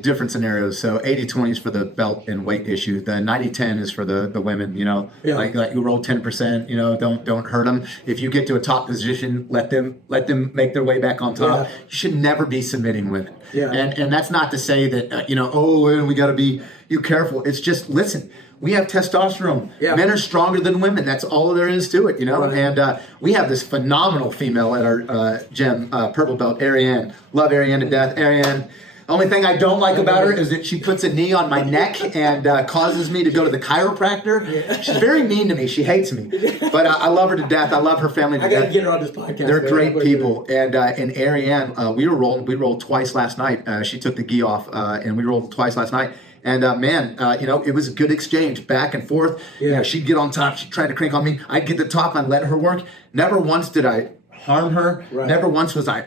different scenarios. So 80-20 is for the belt and weight issue. The 90-10 is for the women. Like you roll 10%. Don't hurt them. If you get to a top position, let them make their way back on top. You should never be submitting women. And that's not to say that we got to be careful. It's just listen. We have testosterone. Men are stronger than women. That's all there is to it, Right. And we have this phenomenal female at our gym, purple belt, Ariane. Love Ariane to death. Ariane, only thing I don't like about her is that she puts a knee on my neck and causes me to go to the chiropractor. She's very mean to me. She hates me. But I love her to death. I love her family to death. I got to get her on this podcast. They're great people. And Ariane, we rolled twice last night. She took the gi off, and we rolled twice last night. And it was a good exchange back and forth. She'd get on top. She'd try to crank on me. I'd get the top. I'd let her work. Never once did I harm her. Right. Never once was I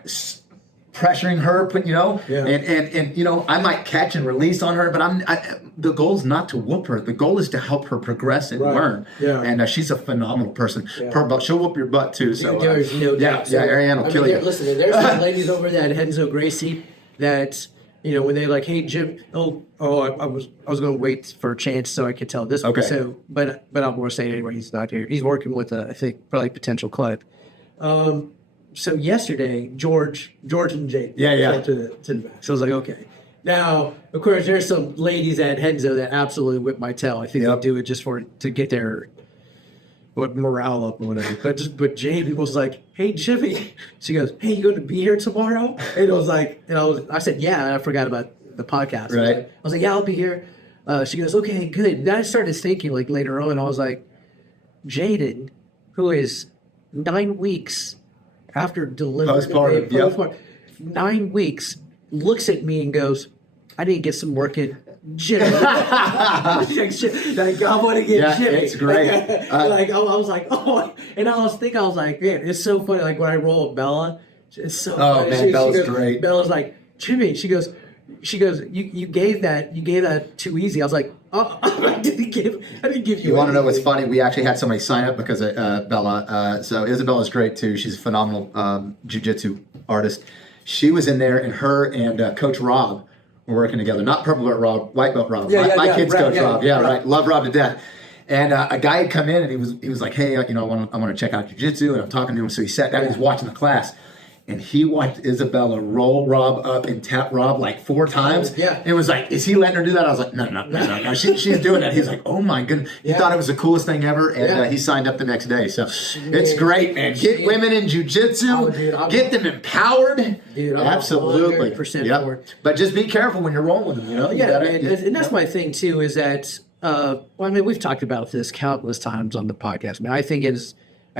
pressuring her. And I might catch and release on her, but the goal is not to whoop her. The goal is to help her progress and learn. And she's a phenomenal person. She'll whoop your butt too. So there's no doubt. Ariane will kill you. Listen, there's some ladies over there at Renzo Gracie that. When they're like, "Hey Jim, I was going to wait for a chance so I could tell this." Okay. So, but I'm going to say it anyway. He's not here. He's working with I think probably potential client. So yesterday, George and Jake. To the back. So I was like, okay. Now, of course, there's some ladies at Renzo that absolutely whip my tail. I think they do it just to get their morale up or whatever. But Jamie was like, hey, Jimmy. She goes, hey, you going to be here tomorrow? And it was like, I said, yeah, and I forgot about the podcast. Right. I was like, yeah, I'll be here. She goes, okay, good. Then I started thinking later on, I was like, Jaden, who is 9 weeks after delivery, postpartum, 9 weeks, looks at me and goes, I didn't get some work in. Jimmy. I want to get Jimmy. It's great. I was like, oh, and I was like, man, it's so funny. Like when I roll with Bella, it's so funny. Man, Bella's great. Bella's like, Jimmy, she goes, you gave that too easy. I was like, oh, I didn't give you. You want to know what's funny? We actually had somebody sign up because of Bella. So Isabella's great too. She's a phenomenal jiu-jitsu artist. She was in there, and her and Coach Rob were working together. Not purple belt Rob, white belt Rob. My kid's Coach Rob. Right. Love Rob to death. And a guy had come in, and he was like, hey, I want to check out jiu-jitsu, and I'm talking to him. So he sat down, he's watching the class. And he watched Isabella roll Rob up and tap Rob like 4 times. And was like, is he letting her do that? I was like, no. She's doing that. He's like, oh my goodness. He thought it was the coolest thing ever. And he signed up the next day. So it's great, man. Get women in jiu-jitsu. Get them empowered. Dude, absolutely. 100% for it. But just be careful when you're rolling with them. And that's my thing too, is that, we've talked about this countless times on the podcast. I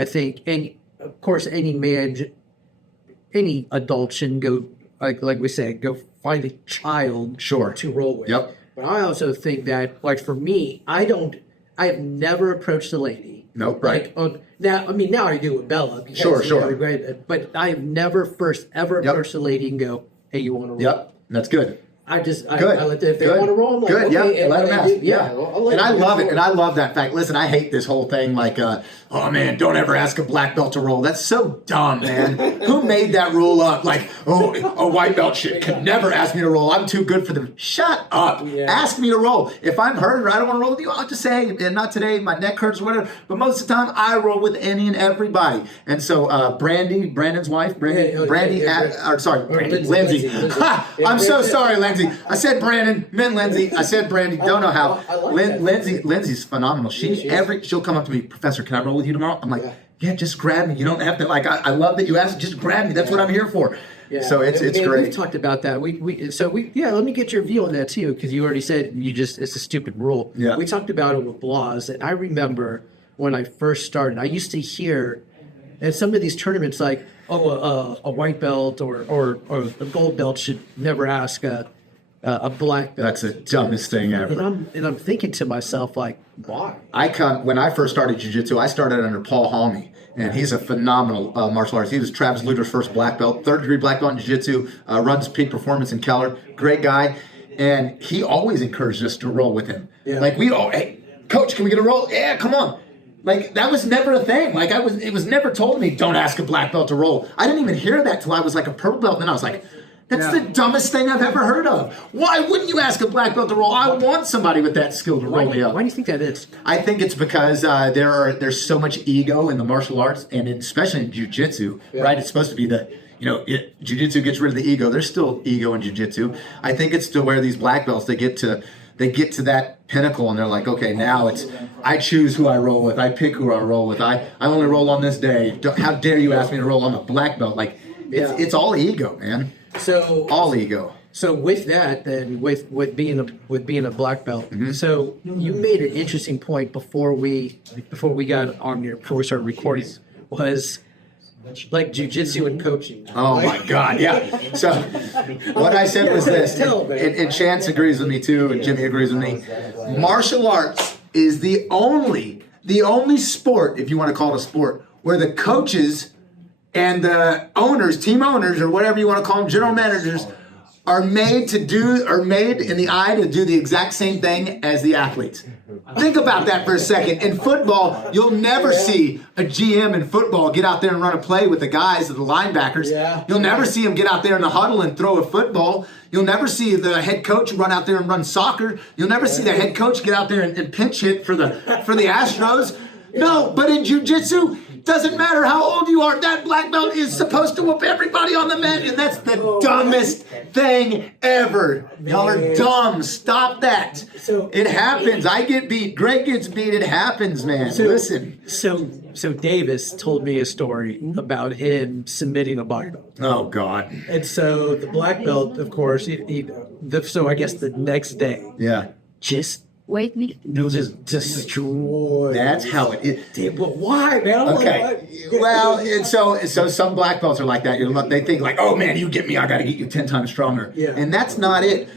think, and of course, any adult shouldn't go, like we said, go find a child to roll with. But I also think that, like for me, I have never approached a lady. Nope, right. Like, now I do with Bella. Because, Sure. But I have never ever approached a lady and go, hey, you want to roll? Yep, that's good. I Good. let them, if they want to roll, I'm like, good. okay. Yeah, let them ask. Yeah. And I love it. And I love that fact. Listen, I hate this whole thing like, oh man, don't ever ask a black belt to roll. That's so dumb, man. Who made that rule up? Like, oh, a white belt shit could never ask me to roll. I'm too good for them. Shut up. Yeah. Ask me to roll. If I'm hurt or I don't want to roll with you, I'll just say, and not today, my neck hurts or whatever. But most of the time, I roll with any and everybody. And so, Brandon's wife, Lindsay. I'm so sorry, Lindsay. I said Brandon, meant Lindsay. I said Brandy. Don't know how. I like that. Lindsay's phenomenal. She'll come up to me, Professor, can I roll with you tomorrow? I'm like, yeah, just grab me. You don't have to I love that you asked. Just grab me. That's what I'm here for. Yeah. So it's Man, great. We've talked about that. Let me get your view on that too, because you already said it's a stupid rule. Yeah. We talked about it with Blas, and I remember when I first started, I used to hear at some of these tournaments like, a white belt or a gold belt should never ask a black belt. That's the dumbest thing ever. And I'm thinking to myself, like, why? When I first started jiu-jitsu, I started under Paul Halmy, and he's a phenomenal martial artist. He was Travis Luter's first black belt, third-degree black belt in jiu-jitsu, runs Peak Performance in Keller. Great guy. And he always encouraged us to roll with him. Yeah. Like, hey, coach, can we get a roll? Yeah, come on. Like, that was never a thing. Like, it was never told to me, don't ask a black belt to roll. I didn't even hear that till I was like a purple belt, and then I was like, that's the dumbest thing I've ever heard of. Why wouldn't you ask a black belt to roll? I want somebody with that skill to roll me up. Why do you think that is? I think it's because there's so much ego in the martial arts, and especially in jiu-jitsu, right? It's supposed to be jiu-jitsu gets rid of the ego. There's still ego in jiu-jitsu. I think it's to where these black belts, they get to that pinnacle, and they're like, okay, now I choose who I roll with. I pick who I roll with. I only roll on this day. How dare you ask me to roll on a black belt? Like, it's all ego, man. So all ego. So with that, then with being a black belt, so you made an interesting point before we got on here, before we started recording, was like jiu-jitsu and coaching. Oh my God, yeah. So what I said was this, and Chance agrees with me too, and Jimmy agrees with me. Martial arts is the only sport, if you want to call it a sport, where the coaches and the owners, team owners, or whatever you want to call them, general managers, are made in the eye to do the exact same thing as the athletes. Think about that for a second. In football, you'll never see a GM in football get out there and run a play with the guys, the linebackers. Yeah. You'll never see him get out there in the huddle and throw a football. You'll never see the head coach run out there and run soccer. You'll never see the head coach get out there and pinch hit for the Astros. No, but in jiu-jitsu, doesn't matter how old you are, that black belt is supposed to whoop everybody on the mat, and that's the dumbest thing ever. Y'all are dumb. Stop that. It happens. I get beat. Greg gets beat. It happens, man. Listen. So Davis told me a story about him submitting a black belt. Oh, God. And so the black belt, of course, so I guess the next day, just destroyed. That's how it is. But why, man? Okay. Well, and so some black belts are like that. They think like, oh man, you get me, I got to get you 10 times stronger. Yeah. And that's not it.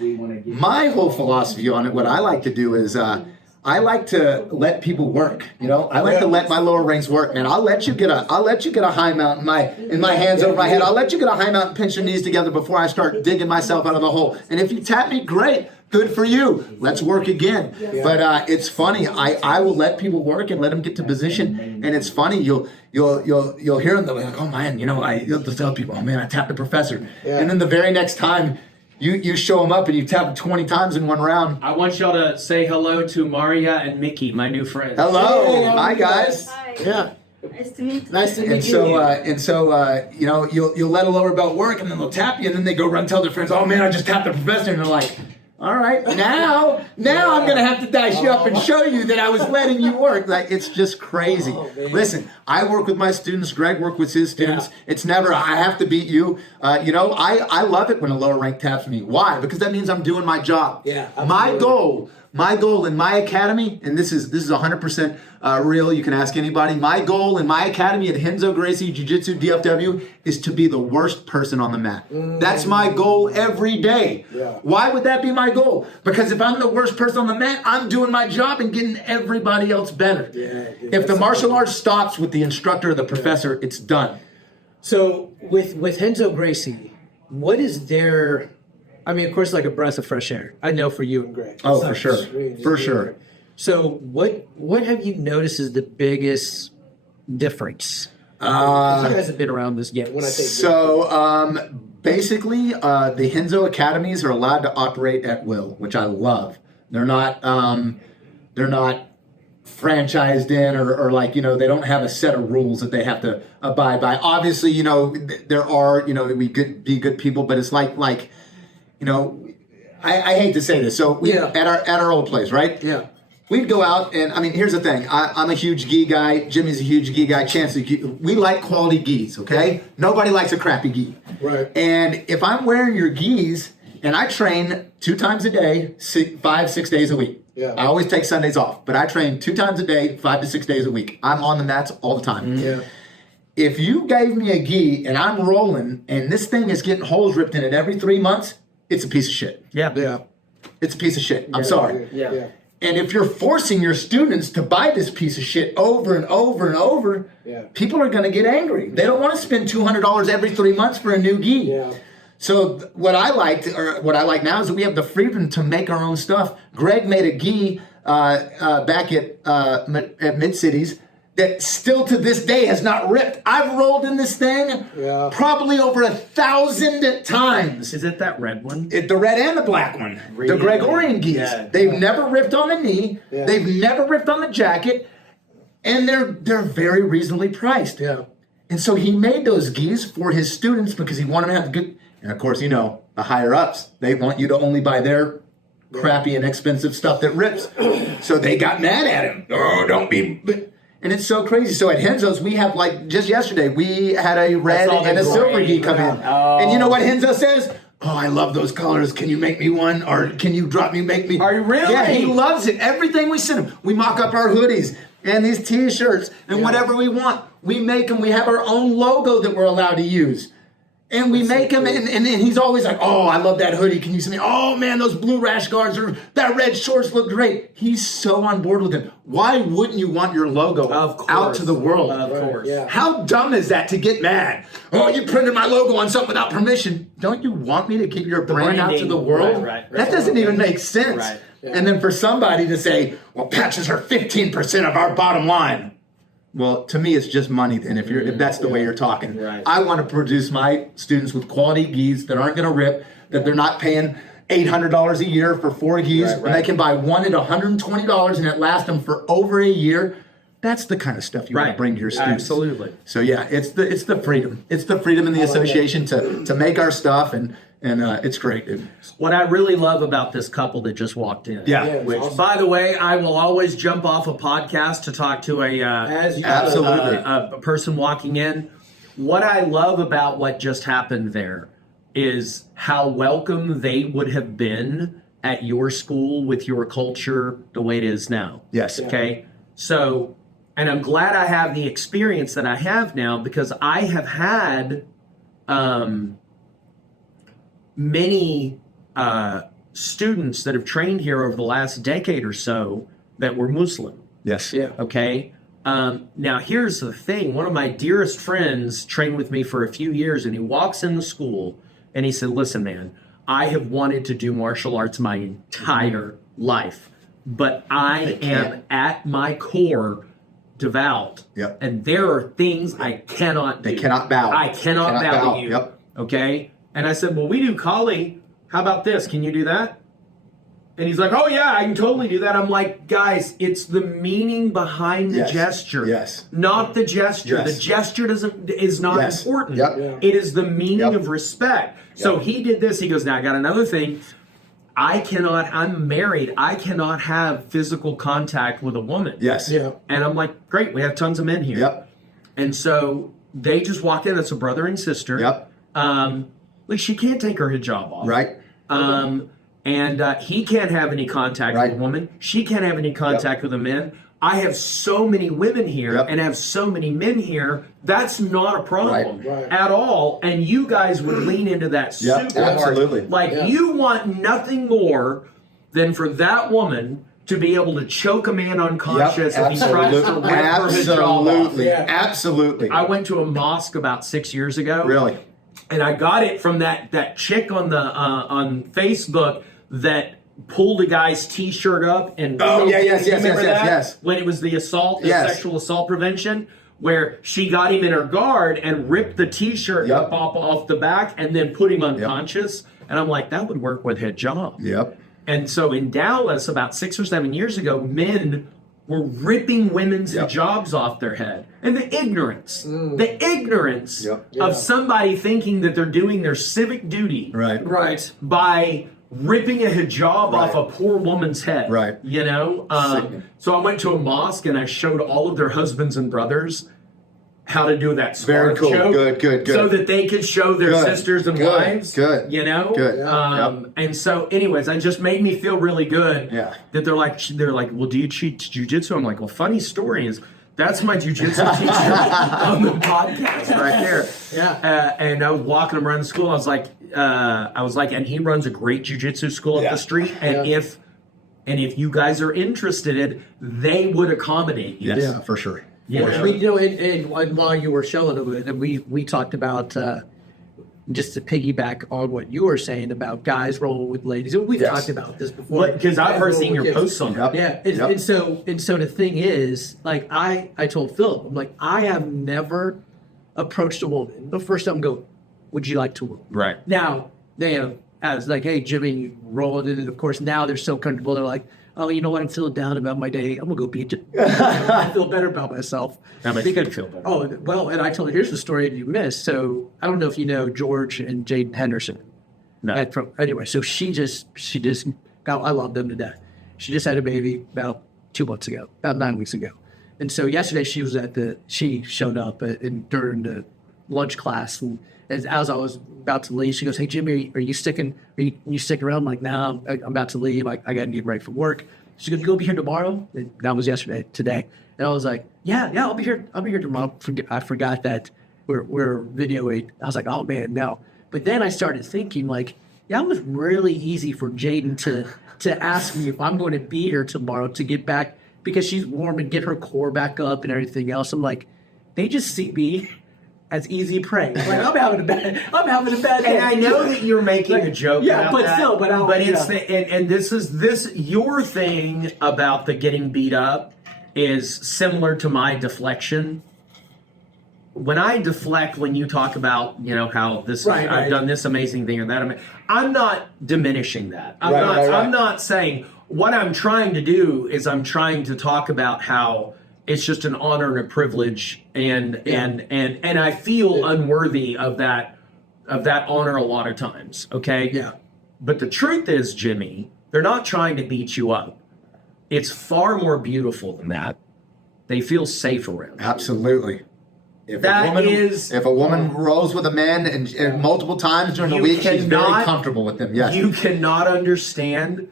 My whole philosophy on it, what I like to do is, I like to let people work. I like to let my lower ranks work, man. I'll let you get a high mount in my hands over my head. I'll let you get a high mount and pinch your knees together before I start digging myself out of the hole. And if you tap me, great. Good for you. Let's work again. Yeah. But it's funny. I will let people work and let them get to position. And it's funny. You'll hear them. They're like, oh man, you'll tell people, oh man, I tapped the professor. Yeah. And then the very next time, you show them up and you tap 20 times in one round. I want y'all to say hello to Maria and Mickey, my new friends. Hello. Hi guys. Hi. Yeah. Nice to meet you. Nice to meet you. You'll let a lower belt work, and then they'll tap you, and then they go run tell their friends, oh man, I just tapped the professor, and they're like, all right, now I'm gonna have to dice you up and show you that I was letting you work. Like, it's just crazy. Listen, I work with my students. Greg worked with his students. Yeah. It's never I have to beat you. I love it when a lower rank taps me. Why? Because that means I'm doing my job. Yeah. My goal My goal in my academy, and this is 100% real, you can ask anybody, my goal in my academy at Renzo Gracie Jiujitsu DFW is to be the worst person on the mat. That's my goal every day. Yeah. Why would that be my goal? Because if I'm the worst person on the mat, I'm doing my job and getting everybody else better. If the martial arts stops with the instructor or the professor, it's done. So with Renzo Gracie, what is their? I mean, of course, like a breath of fresh air. I know for you and Greg. Oh, for sure. For sure. So what have you noticed is the biggest difference? You guys have been around this yet. When I say So basically, the Renzo academies are allowed to operate at will, which I love. They're not franchised in or like, they don't have a set of rules that they have to abide by. Obviously, there are, we could be good people, but it's like I hate to say this. So we at our old place, right? Yeah. We'd go out and here's the thing. I'm a huge gi guy. Jimmy's a huge gi guy. Chance, we like quality gis, okay? Nobody likes a crappy gi. Right. And if I'm wearing your gis and I train 2 times a day, 5-6 days a week. Yeah. I always take Sundays off, but I train 2 times a day, 5 to 6 days a week. I'm on the mats all the time. Yeah. If you gave me a gi and I'm rolling and this thing is getting holes ripped in it every 3 months, it's a piece of shit. Yeah. It's a piece of shit. I'm sorry. Yeah. And if you're forcing your students to buy this piece of shit over and over and over, people are going to get angry. They don't want to spend $200 every 3 months for a new gi. Yeah. So what I like now is that we have the freedom to make our own stuff. Greg made a gi back at Mid Cities that still to this day has not ripped. I've rolled in this thing probably over 1,000 times. Is it that red one? The red and the black one. The Gregorian gis. Yeah. They've never ripped on the knee. Yeah. They've never ripped on the jacket. And they're very reasonably priced. Yeah. And so he made those gis for his students because he wanted them to have good. And of course, the higher ups, they want you to only buy their crappy and expensive stuff that rips. So they got mad at him. Oh, don't be. And it's so crazy. So at Renzo's, we have just yesterday, we had a red and a silver gi come in. Oh. And you know what Renzo says? Oh, I love those colors. Can you make me one? Or can you make me? Are you really? Yeah, he loves it. Everything we send him. We mock up our hoodies and these t-shirts and whatever we want. We make them. We have our own logo that we're allowed to use. And we make him, and he's always like, oh, I love that hoodie. Can you send me? Oh, man, those blue rash guards or that red shorts look great. He's so on board with it. Why wouldn't you want your logo out to the world? Of course. Yeah. How dumb is that to get mad? Oh, you printed my logo on something without permission. Don't you want me to keep your brand out to branding. the world? Right. That doesn't even make sense. Right. Yeah. And then for somebody to say, well, patches are 15% of our bottom line. Well, to me, it's just money then, if that's the way you're talking. Right. I want to produce my students with quality gis that aren't going to rip, that they're not paying $800 a year for 4 gis, and they can buy one at $120 and it lasts them for over a year. That's the kind of stuff you want to bring to your students. Absolutely. So yeah, it's the freedom. It's the freedom in the association to make our stuff, and it's great. What I really love about this couple that just walked in. Yeah. Which, awesome. by the way, I will always jump off a podcast to talk to a person walking in. What I love about what just happened there is how welcome they would have been at your school with your culture the way it is now. Yes. Okay. So, and I'm glad I have the experience that I have now because I have had many students that have trained here over the last decade or so that were Muslim. Yes. Yeah. Okay. Now here's the thing. One of my dearest friends trained with me for a few years, and he walks in the school and he said, listen, man, I have wanted to do martial arts my entire life, but I am at my core devout. Yep. And there are things I cannot do. They cannot bow. I cannot bow to you. Yep. Okay. And I said, well, we do Kali. How about this? Can you do that? And he's like, oh, yeah, I can totally do that. I'm like, guys, it's the meaning behind the gesture. Yes. Not the gesture. Yes. The gesture is not Yes. important. Yep. Yeah. It is the meaning Yep. of respect. So he did this. He goes, now I got another thing. I'm married. I cannot have physical contact with a woman. Yes. Yeah. And I'm like, great, we have tons of men here. Yep. And so they just walk in. It's a brother and sister. Yep. Like she can't take her hijab off. Right. And he can't have any contact with a woman. She can't have any contact with a man. I have so many women here and have so many men here. That's not a problem at all. And you guys would lean into that super absolutely. hard. Like you want nothing more than for that woman to be able to choke a man unconscious if he tries to rip her his jaw off. Absolutely. I went to a mosque about 6 years ago. Really? And I got it from that chick on the on Facebook that pulled a guy's T-shirt up and yes. when it was the assault, the sexual assault prevention, where she got him in her guard and ripped the T-shirt off the back and then put him unconscious. And I'm like, that would work with hijab. Yep. And so in Dallas, about 6 or 7 years ago, men were ripping women's hijabs off their head. And the ignorance of somebody thinking that they're doing their civic duty by ripping a hijab off a poor woman's head. Right. You know? So I went to a mosque and I showed all of their husbands and brothers how to do that spar Very cool. choke. Good. So that they could show their sisters and wives. Good. You know? Good. And so anyways, it just made me feel really good that they're like, well, do you teach jujitsu? I'm like, well, funny story is that's my jujitsu teacher on the podcast right there. Yeah. And I was walking him around the school. I was like, and he runs a great jujitsu school up the street. And if you guys are interested, they would accommodate you. Yes. Yeah, for sure. Yeah. We, you know, and while you were showing it, and we talked about just to piggyback on what you were saying about guys rolling with ladies. We've talked about this before Because I've heard seeing your posts on that. Yeah, and so the thing is, like I told Philip, I'm like, I have never approached a woman the first time. Go, would you like to roll? Right. Now they as like, hey Jimmy, roll it, and of course now they're so comfortable. They're like, oh, you know what? I'm feeling down about my day. I'm gonna go beat you. I feel better about myself. That makes me feel better. Oh, well, and I told her, here's the story you missed. So I don't know if you know George and Jaden Henderson. No. Anyway, so she just got, I love them to death. She just had a baby about 2 months ago, about 9 weeks ago. And so yesterday she showed up during the lunch class. And as I was about to leave, she goes, hey, Jimmy, are you sticking around? I'm like, no, I'm about to leave. I got to get ready for work. She goes, you'll be here tomorrow? And that was today. And I was like, yeah, I'll be here tomorrow. I forgot that we're videoing. I was like, oh man, no. But then I started thinking like, yeah, it was really easy for Jaden to ask me if I'm going to be here tomorrow to get back because she's warm and get her core back up and everything else. I'm like, they just see me as easy prey. Like I'm having a bad day. And I know that you're making a joke. Yeah, about but that, still, but it's and this your thing about the getting beat up is similar to my deflection. When I deflect, when you talk about how this I've done this amazing thing or that, I'm not diminishing that. I'm not saying what I'm trying to do is I'm trying to talk about how it's just an honor and a privilege, and I feel unworthy of that honor a lot of times. Okay. Yeah. But the truth is, Jimmy, they're not trying to beat you up. It's far more beautiful than that. They feel safe around you. Absolutely. If If a woman rolls with a man and multiple times during the week, she's very comfortable with them. Yes. You cannot understand.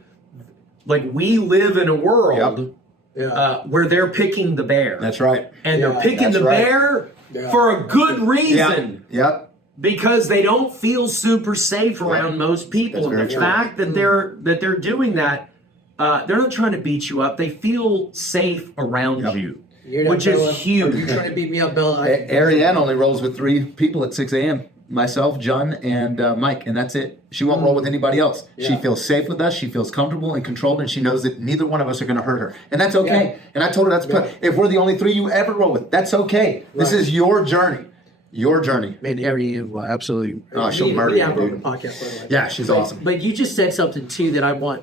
Like we live in a world. Where they're picking the bear. That's right. And they're picking the bear for a good reason. Yep. Because they don't feel super safe around most people. And the fact that they're doing that, they're not trying to beat you up. They feel safe around you. Which is huge. You're trying to beat me up, Bill. Ariane only rolls with 3 people at 6 a.m. Myself, John, and Mike, and that's it. She won't roll with anybody else. Yeah. She feels safe with us. She feels comfortable and controlled, and she knows that neither one of us are going to hurt her, and that's okay. Yeah. And I told her if we're the only 3 you ever roll with, that's okay. Right. This is your journey. Your journey. Man, Ariane, absolutely. Oh, she'll murder you, dude. Podcast, yeah, she's awesome. But you just said something too that I want.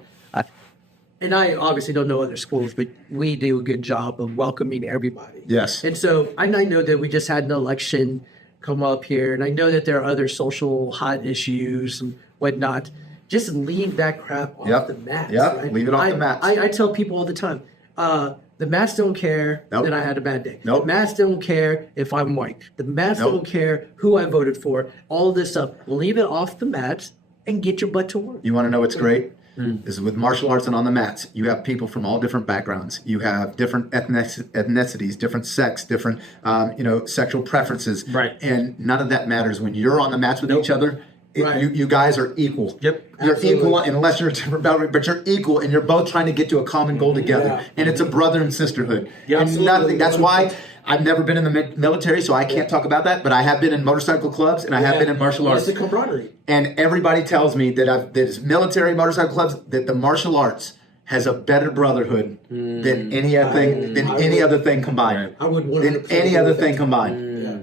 And I obviously don't know other schools, but we do a good job of welcoming everybody. Yes. And so I know that we just had an election come up here, and I know that there are other social hot issues and whatnot. Just leave that crap off the mats. Yep, right? leave it off the mats. I tell people all the time, the mats don't care that I had a bad day. Nope. The mats don't care if I'm white. The mats don't care who I voted for. All this stuff. Leave it off the mats and get your butt to work. You want to know what's great? is with martial arts and on the mats, you have people from all different backgrounds. You have different ethnicities, different sex, different sexual preferences. Right. And none of that matters when you're on the mats with each other. You guys are equal. Yep. You're Absolutely. equal unless you're a different boundary, but you're equal and you're both trying to get to a common goal together. Yeah. And it's a brother and sisterhood. Yeah, and absolutely. nothing. That's why I've never been in the military, so I can't talk about that. But I have been in motorcycle clubs and I have been in martial arts. It's the camaraderie. And everybody tells me that it's military motorcycle clubs, that the martial arts has a better brotherhood than any other thing combined. I would 100% Than any other agree with thing that. combined. Yeah.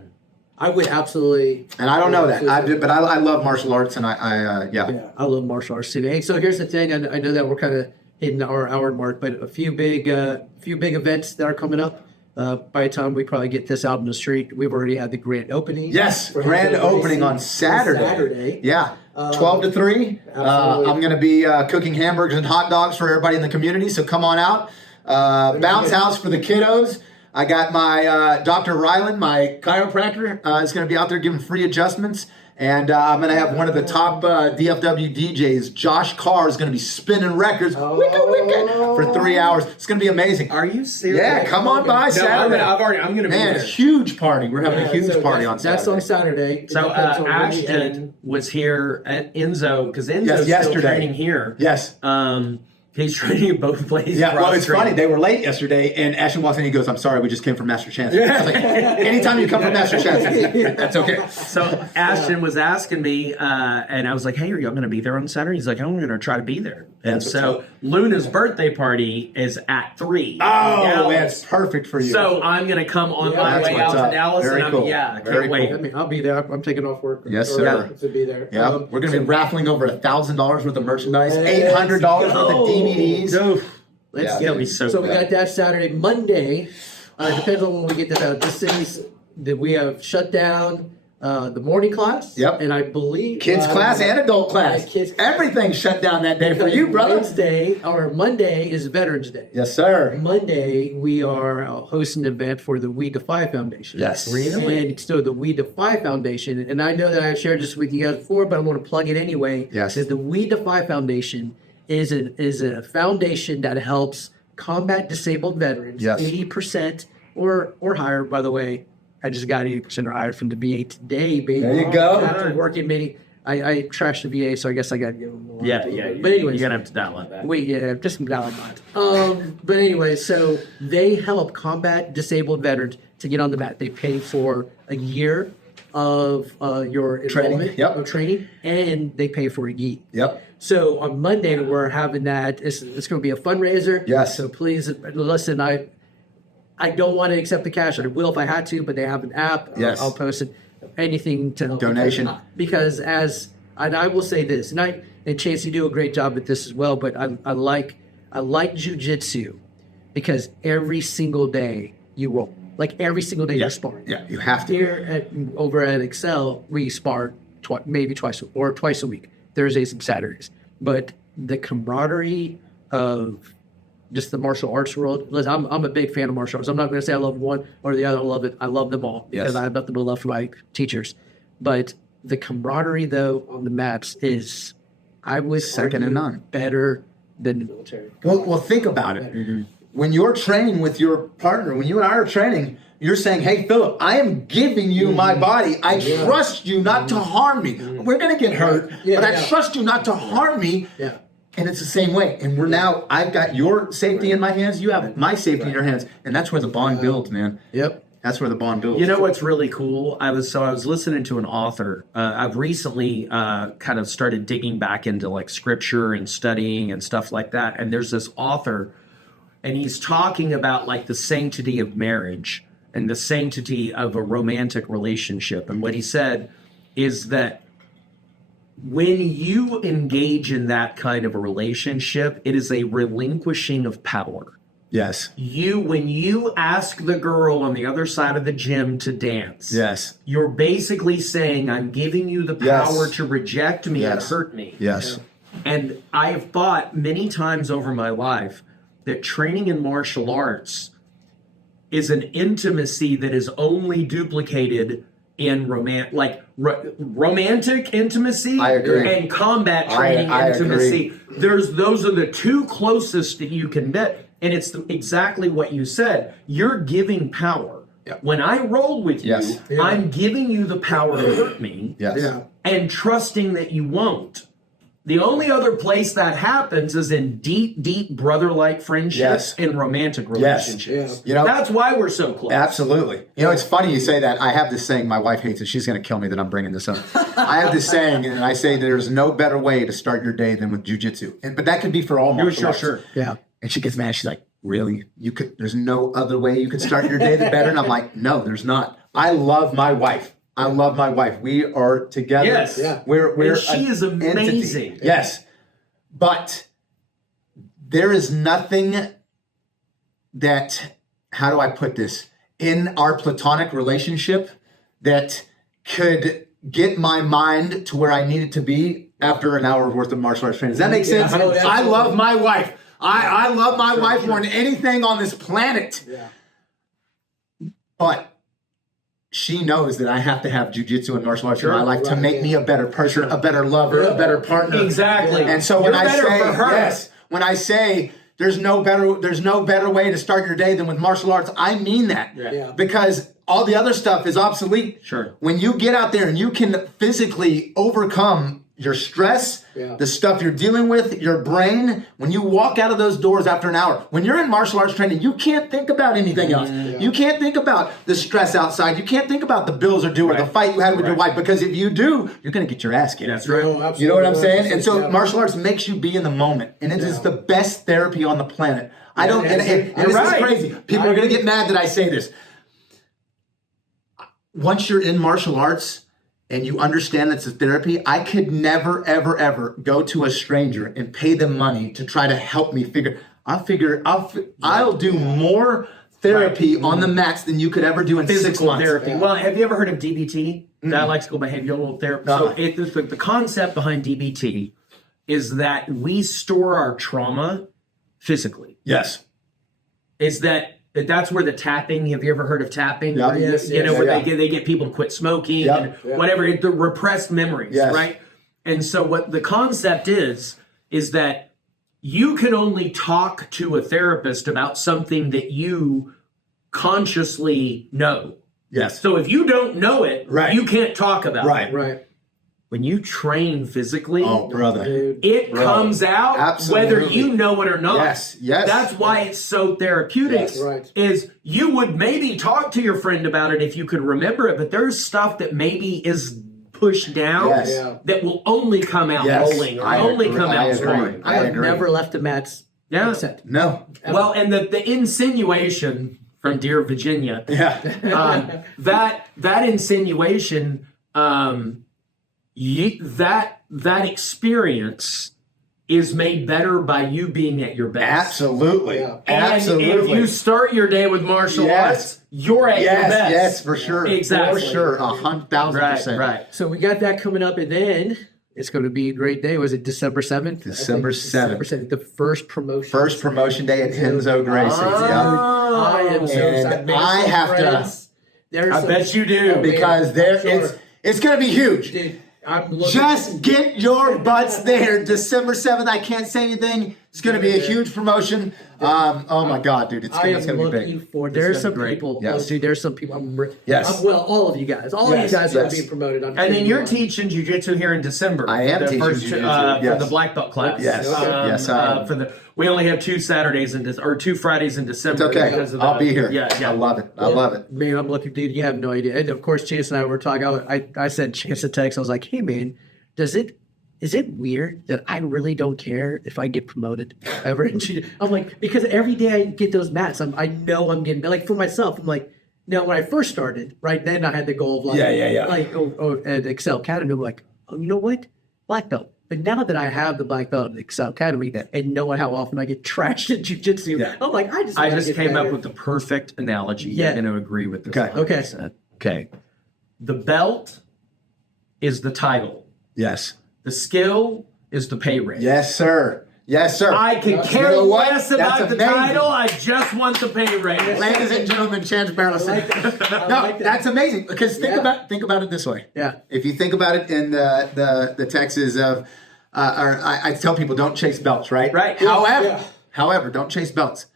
I would absolutely. And I don't know that, but I love martial arts, and I I love martial arts too. Hey, so here's the thing. I know that we're kind of hitting our hour mark, but a few big events that are coming up. By the time we probably get this out in the street, we've already had the grand opening. Yes, for grand Renzo opening Gracie on Saturday. Saturday. Yeah, 12 to 3. Absolutely. I'm going to be cooking hamburgers and hot dogs for everybody in the community, so come on out. Bounce house for the kiddos. I got my Dr. Ryland, my chiropractor, is going to be out there giving free adjustments. And I'm going to have one of the top DFW DJs, Josh Carr, is going to be spinning records for 3 hours. It's going to be amazing. Are you serious? Yeah, come on by Saturday. I'm going to be Man, there. huge party. We're having a huge So party on Saturday. That's on Saturday. So It depends on when we Ashton end. was here at Enzo because Enzo's Yes, still yesterday. training here. Yes. He's training in both places. Yeah, well, cross it's training. funny. They were late yesterday, and Ashton walks in and he goes, "I'm sorry, we just came from Master Chance." I was like, anytime you come from Master Chance, that's okay. So Ashton was asking me, and I was like, "Hey, are you going to be there on Saturday?" He's like, "I'm going to try to be there." And so Luna's birthday party is at 3. Oh, that's perfect for you. So I'm going to come on my That's way what's out up. to Dallas, Very and cool. I Very can't wait. cool. I mean, I'll be there. I'm taking off work. Yes, or sir. To be there. Yeah, we're going to be raffling over $1,000 worth of merchandise, $800 worth of DVDs. Let's It'll be so So we good. got that Saturday. Monday, depends on when we get to the cities that we have shut down the morning class. Yep. And I believe Kids class and adult class. kids class. Everything shut down that day for you, brother. Monday is Veterans Day. Yes, sir. Monday, we are hosting an event for the We Defy Foundation. Yes. And so the We Defy Foundation, and I know that I shared this with you guys before, but I'm going to plug it anyway. Yes. Is the We Defy Foundation is a foundation that helps combat disabled veterans. Yes. 80% or higher, by the way. I just got 80% or higher from the VA today, baby. There you go. After working many, I trashed the VA, so I guess I got to give them more. Yeah. But anyways, You're going to have to download that. Wait, yeah, just valid not. But anyway, so they help combat disabled veterans to get on the mat. They pay for a year of your Training, enrollment yep. of training, and they pay for a year. Yep. So on Monday we're having that. It's going to be a fundraiser. Yes. So please listen. I don't want to accept the cash. I will if I had to, but they have an app. Yes. I'll post it. Anything to help. Donation. Because and I will say this, and Chance, you do a great job at this as well. But I like jujitsu because every single day you roll. Like every single day you're sparring. Yeah, you have to. Here over at Excel, we spar maybe twice a week, Thursdays and Saturdays. But the camaraderie of just the martial arts world. Listen, I'm a big fan of martial arts. I'm not going to say I love one or the other. I love it. I love them all because I have nothing but love for my teachers. But the camaraderie, though, on the mats is, I would Second to argue, none. better than the military. Well, think about it. When you're training with your partner, when you and I are training, you're saying, "Hey, Philip, I am giving you my body. I trust you not to harm me. We're going to get hurt, but I trust you not to harm me." Yeah. And it's the same way. And I've got your safety in my hands. You have my safety in your hands. And that's where the bond builds, man. Yep. That's where the bond builds. You know what's really cool? I was listening to an author. I've recently kind of started digging back into like scripture and studying and stuff like that. And there's this author, and he's talking about like the sanctity of marriage and the sanctity of a romantic relationship. And what he said is that when you engage in that kind of a relationship, it is a relinquishing of power. Yes. When you ask the girl on the other side of the gym to dance, Yes. you're basically saying, I'm giving you the power to reject me and hurt me. Yes. And I have thought many times over my life that training in martial arts is an intimacy that is only duplicated in romantic intimacy I agree. and combat training I intimacy. agree. Those are the two closest that you can get, and it's exactly what you said. You're giving power. Yep. When I roll with you, Yes. I'm giving you the power to hurt me Yes. Yeah. and trusting that you won't. The only other place that happens is in deep, deep brother-like friendships Yes. and romantic Yes. relationships. You know, That's why we're so close. absolutely. You know, it's funny you say that. I have this saying, my wife hates it. She's going to kill me that I'm bringing this up. I have this saying, and I say there's no better way to start your day than with jujitsu. But that could be for all martial arts. Sure. Yeah. And she gets mad. She's like, really? There's no other way you could start your day better? And I'm like, no, there's not. I love my wife. We are together. Yes. Yeah. We're And she an is amazing. entity. Yes. But there is nothing that, how do I put this, in our platonic relationship that could get my mind to where I need it to be after an hour worth of martial arts training. Does that make sense? Yeah, absolutely. I love my wife. I love my wife more than anything on this planet. Yeah. But she knows that I have to have jujitsu and martial arts in my life to make me a better person, a better lover, a better partner. Exactly. And so when You're I better say, for her. yes, when I say there's no better way to start your day than with martial arts, I mean that. Yeah. Because all the other stuff is obsolete. Sure. When you get out there and you can physically overcome your stress, Yeah. the stuff you're dealing with, your brain, when you walk out of those doors after an hour, when you're in martial arts training, you can't think about anything else. You can't think about the stress outside. You can't think about the bills are due or the fight you had with your wife, because if you do, you're going to get your ass kicked. That's right. No, absolutely. You know what I'm saying? And so Yeah. martial arts makes you be in the moment, and it is the best therapy on the planet. I don't, and- and and this right. is crazy. People are going to get mad that I say this. Once you're in martial arts and you understand that's a therapy, I could never, ever, ever go to a stranger and pay them money to try to help me figure. I'll do more therapy on the mats than you could ever do in 6 Physical months. therapy. Well, have you ever heard of DBT? Dialectical behavioral therapy. No. So the concept behind DBT is that we store our trauma physically. Yes. Is that's where the tapping? Have you ever heard of tapping? Yeah. Where Yes, you know yes. where Yeah. they get people to quit smoking Yeah. and Yeah. whatever, the repressed memories, Yes. right? And so what the concept is that you can only talk to a therapist about something that you consciously know. Yes. So if you don't know it, Right. you can't talk about Right. it. Right. When you train physically, Oh, brother. Dude. it Bro, comes out whether absolutely. you know it or not. Yes, yes. That's why it's so therapeutic. Yes. Right. Is you would maybe talk to your friend about it if you could remember it, but there's stuff that maybe is pushed down Yes. Yeah. that will only come out Yes. rolling or I only agree. come I out agree. scoring. I I've agree. never left the mats. Yeah. Except. No. Well, and the insinuation from dear Virginia, Yeah. that insinuation, that experience is made better by you being at your best. Absolutely. Yeah. And Absolutely. if you start your day with martial Yes. arts, you're at your yes, best. yes, for sure. Exactly. For sure. 100,000%. Right. So we got that coming up, and then it's going to be a great day. Was it December 7th? December 7th. December 7th, the first promotion. First promotion day at Renzo Gracie's. Yeah. I am so And excited. Made I some have to- friends. There's I some- bet you do. Because there Sure. it's going to be huge. Dude, I'm looking- Just get your butts there. December 7th. I can't say anything. It's going to be a huge promotion. Oh my God, dude. It's I going am to be looking big. for. There's some great. people. Yes. Dude, there's some people. Yes. Well, all of you guys. All Yes, of you guys are yes. being promoted. I'm And then cheering you're you on. teaching jiu-jitsu here in December. I am the teaching first, jiu-jitsu, for yes. the black belt class. Yes. Yes, I am. We only have 2 Saturdays or 2 Fridays in December. It's okay. because of I'll the- be here. Yeah, yeah. I love it. I love it. Man, I'm looking, dude. You have no idea. And of course, Chance and I were talking. I sent Chance a text. I was like, "Hey, man, is it weird that I really don't care if I get promoted ever?" And I'm like, because every day I get those mats, I know I'm getting, like, for myself. I'm like, now when I first started, right then I had the goal of like, Yeah. like at Excel Academy. I'm like, oh, you know what, black belt. But now that I have the black belt at Excel Academy and knowing how often I get trashed in jiu-jitsu, I'm like, I I gotta just get came better. up with the perfect analogy. Yeah. I'm going to agree with this. Okay. Okay. Okay. The belt is the title. Yes. The skill is the pay rate. Yes, sir. Yes, sir. I can care You know what? less about That's the amazing. title. I just want the pay raise. Ladies and gentlemen, Chance Barrelson. No, that's amazing because think about it this way. Yeah. If you think about it in the Texas of, I tell people don't chase belts, right? Right. However, don't chase belts.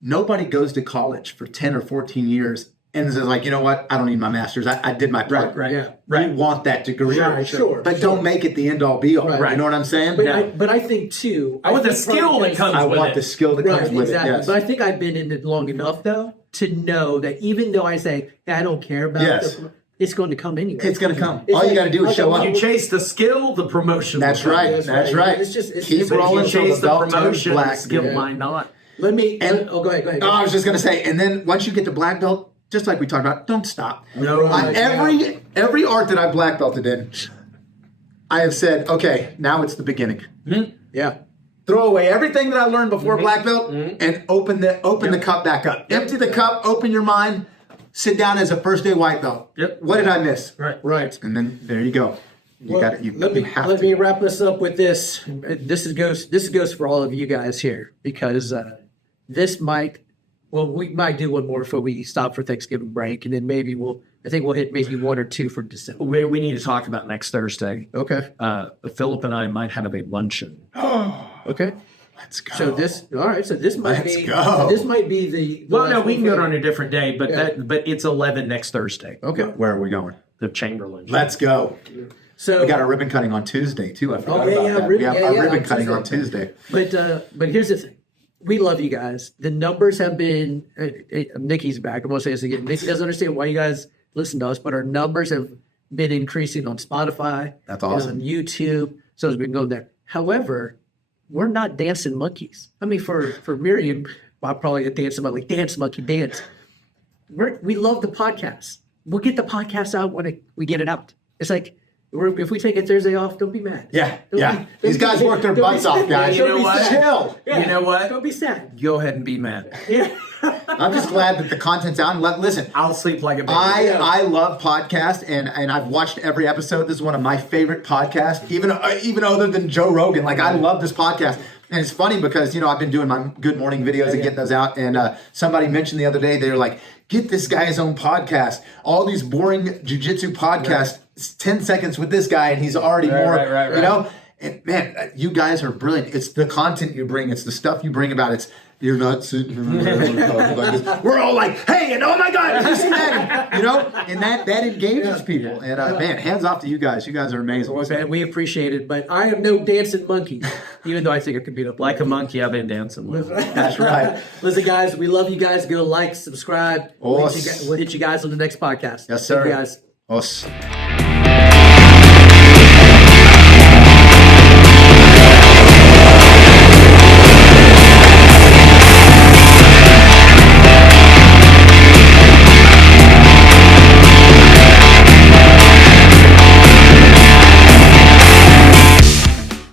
Nobody goes to college for 10 or 14 years and is like, you know what? I don't need my master's. I did my part. Right. Yeah. Right. You want that degree, Sure. but don't make it the end all be all. Right. You know what I'm saying? But I think too. I want the think skill that because- comes I with want it. the skill that Right, comes with exactly. it. Yes. But I think I've been in it long enough though to know that even though I say I don't care about Yes. it's going to come anyway. It's going to come. It's All you like- got to do is like show a- up. You chase the skill, the promotion. That's will come. right. That's right. It's just it's Keep But rolling if you till chase the belt turns promotion, black. the skill Yeah. might not. Let me. And- go ahead. Oh, I was just going to say, and then once you get to black belt, just like we talked about, don't stop. No. Every art that I black belted in, I have said, okay, now it's the beginning. Yeah. Throw away everything that I learned before black belt and open the cup back up. Empty the cup, open your mind, sit down as a first day white belt. Yep. What did I miss? Right. And then there you go. You got it. You have Let to. me wrap this up with this. This goes for all of you guys here because this might. Well, we might do one more before we stop for Thanksgiving break, and then maybe we'll hit maybe one or two for December. We need to talk about next Thursday. Okay. Philip and I might have a luncheon. Okay. Let's go. So this might Let's be. go. So this might be the. Well, no, last we can one go for- on a different day, but Yeah. but it's 11 next Thursday. Okay. Where are we going? The Chamberlain. Let's go. So We got a ribbon cutting on Tuesday too. I forgot yeah, about yeah, that. ribbon- We have yeah, a yeah, ribbon on cutting on Tuesday. Tuesday. But here's the thing. We love you guys. The numbers have been. Nikki's back. I'm gonna say this again. Nikki doesn't understand why you guys listen to us, but our numbers have been increasing on Spotify. That's and awesome. on YouTube, so as we can go there. However, we're not dancing monkeys. I mean, for Miriam, I'll probably a dancing monkey, dance monkey, dance. We love the podcast. We'll get the podcast out when we get it out. It's like if we take a Thursday off, don't be mad. Yeah, Don't yeah. be- These don't guys be- work their don't be butts off, sad. guys. You know Don't be what? sad. Chill. Yeah. You know what? Don't be sad. Go ahead and be mad. Yeah. I'm just glad that the content's out. And listen, I'll sleep like a baby. I love podcasts, and I've watched every episode. This is one of my favorite podcasts, even other than Joe Rogan. Like, I love this podcast. And it's funny because, I've been doing my Good Morning videos and getting those out. And somebody mentioned the other day, they were like, get this guy's own podcast. All these boring jiu-jitsu podcasts, 10 seconds with this guy, and he's already right. you know? And man, you guys are brilliant. It's the content you bring. It's the stuff you bring about. You're not sitting like this. We're all like, hey, and oh my God, this and that. And that engages people. And man, hands off to you guys. You guys are amazing. Well, man, we appreciate it, but I am no dancing monkey, even though I think it could be the like a monkey, I've been dancing with. That's right. Listen, guys, we love you guys. Go like, subscribe. We'll hit you guys on the next podcast. Yes, sir. Thank you guys. Us.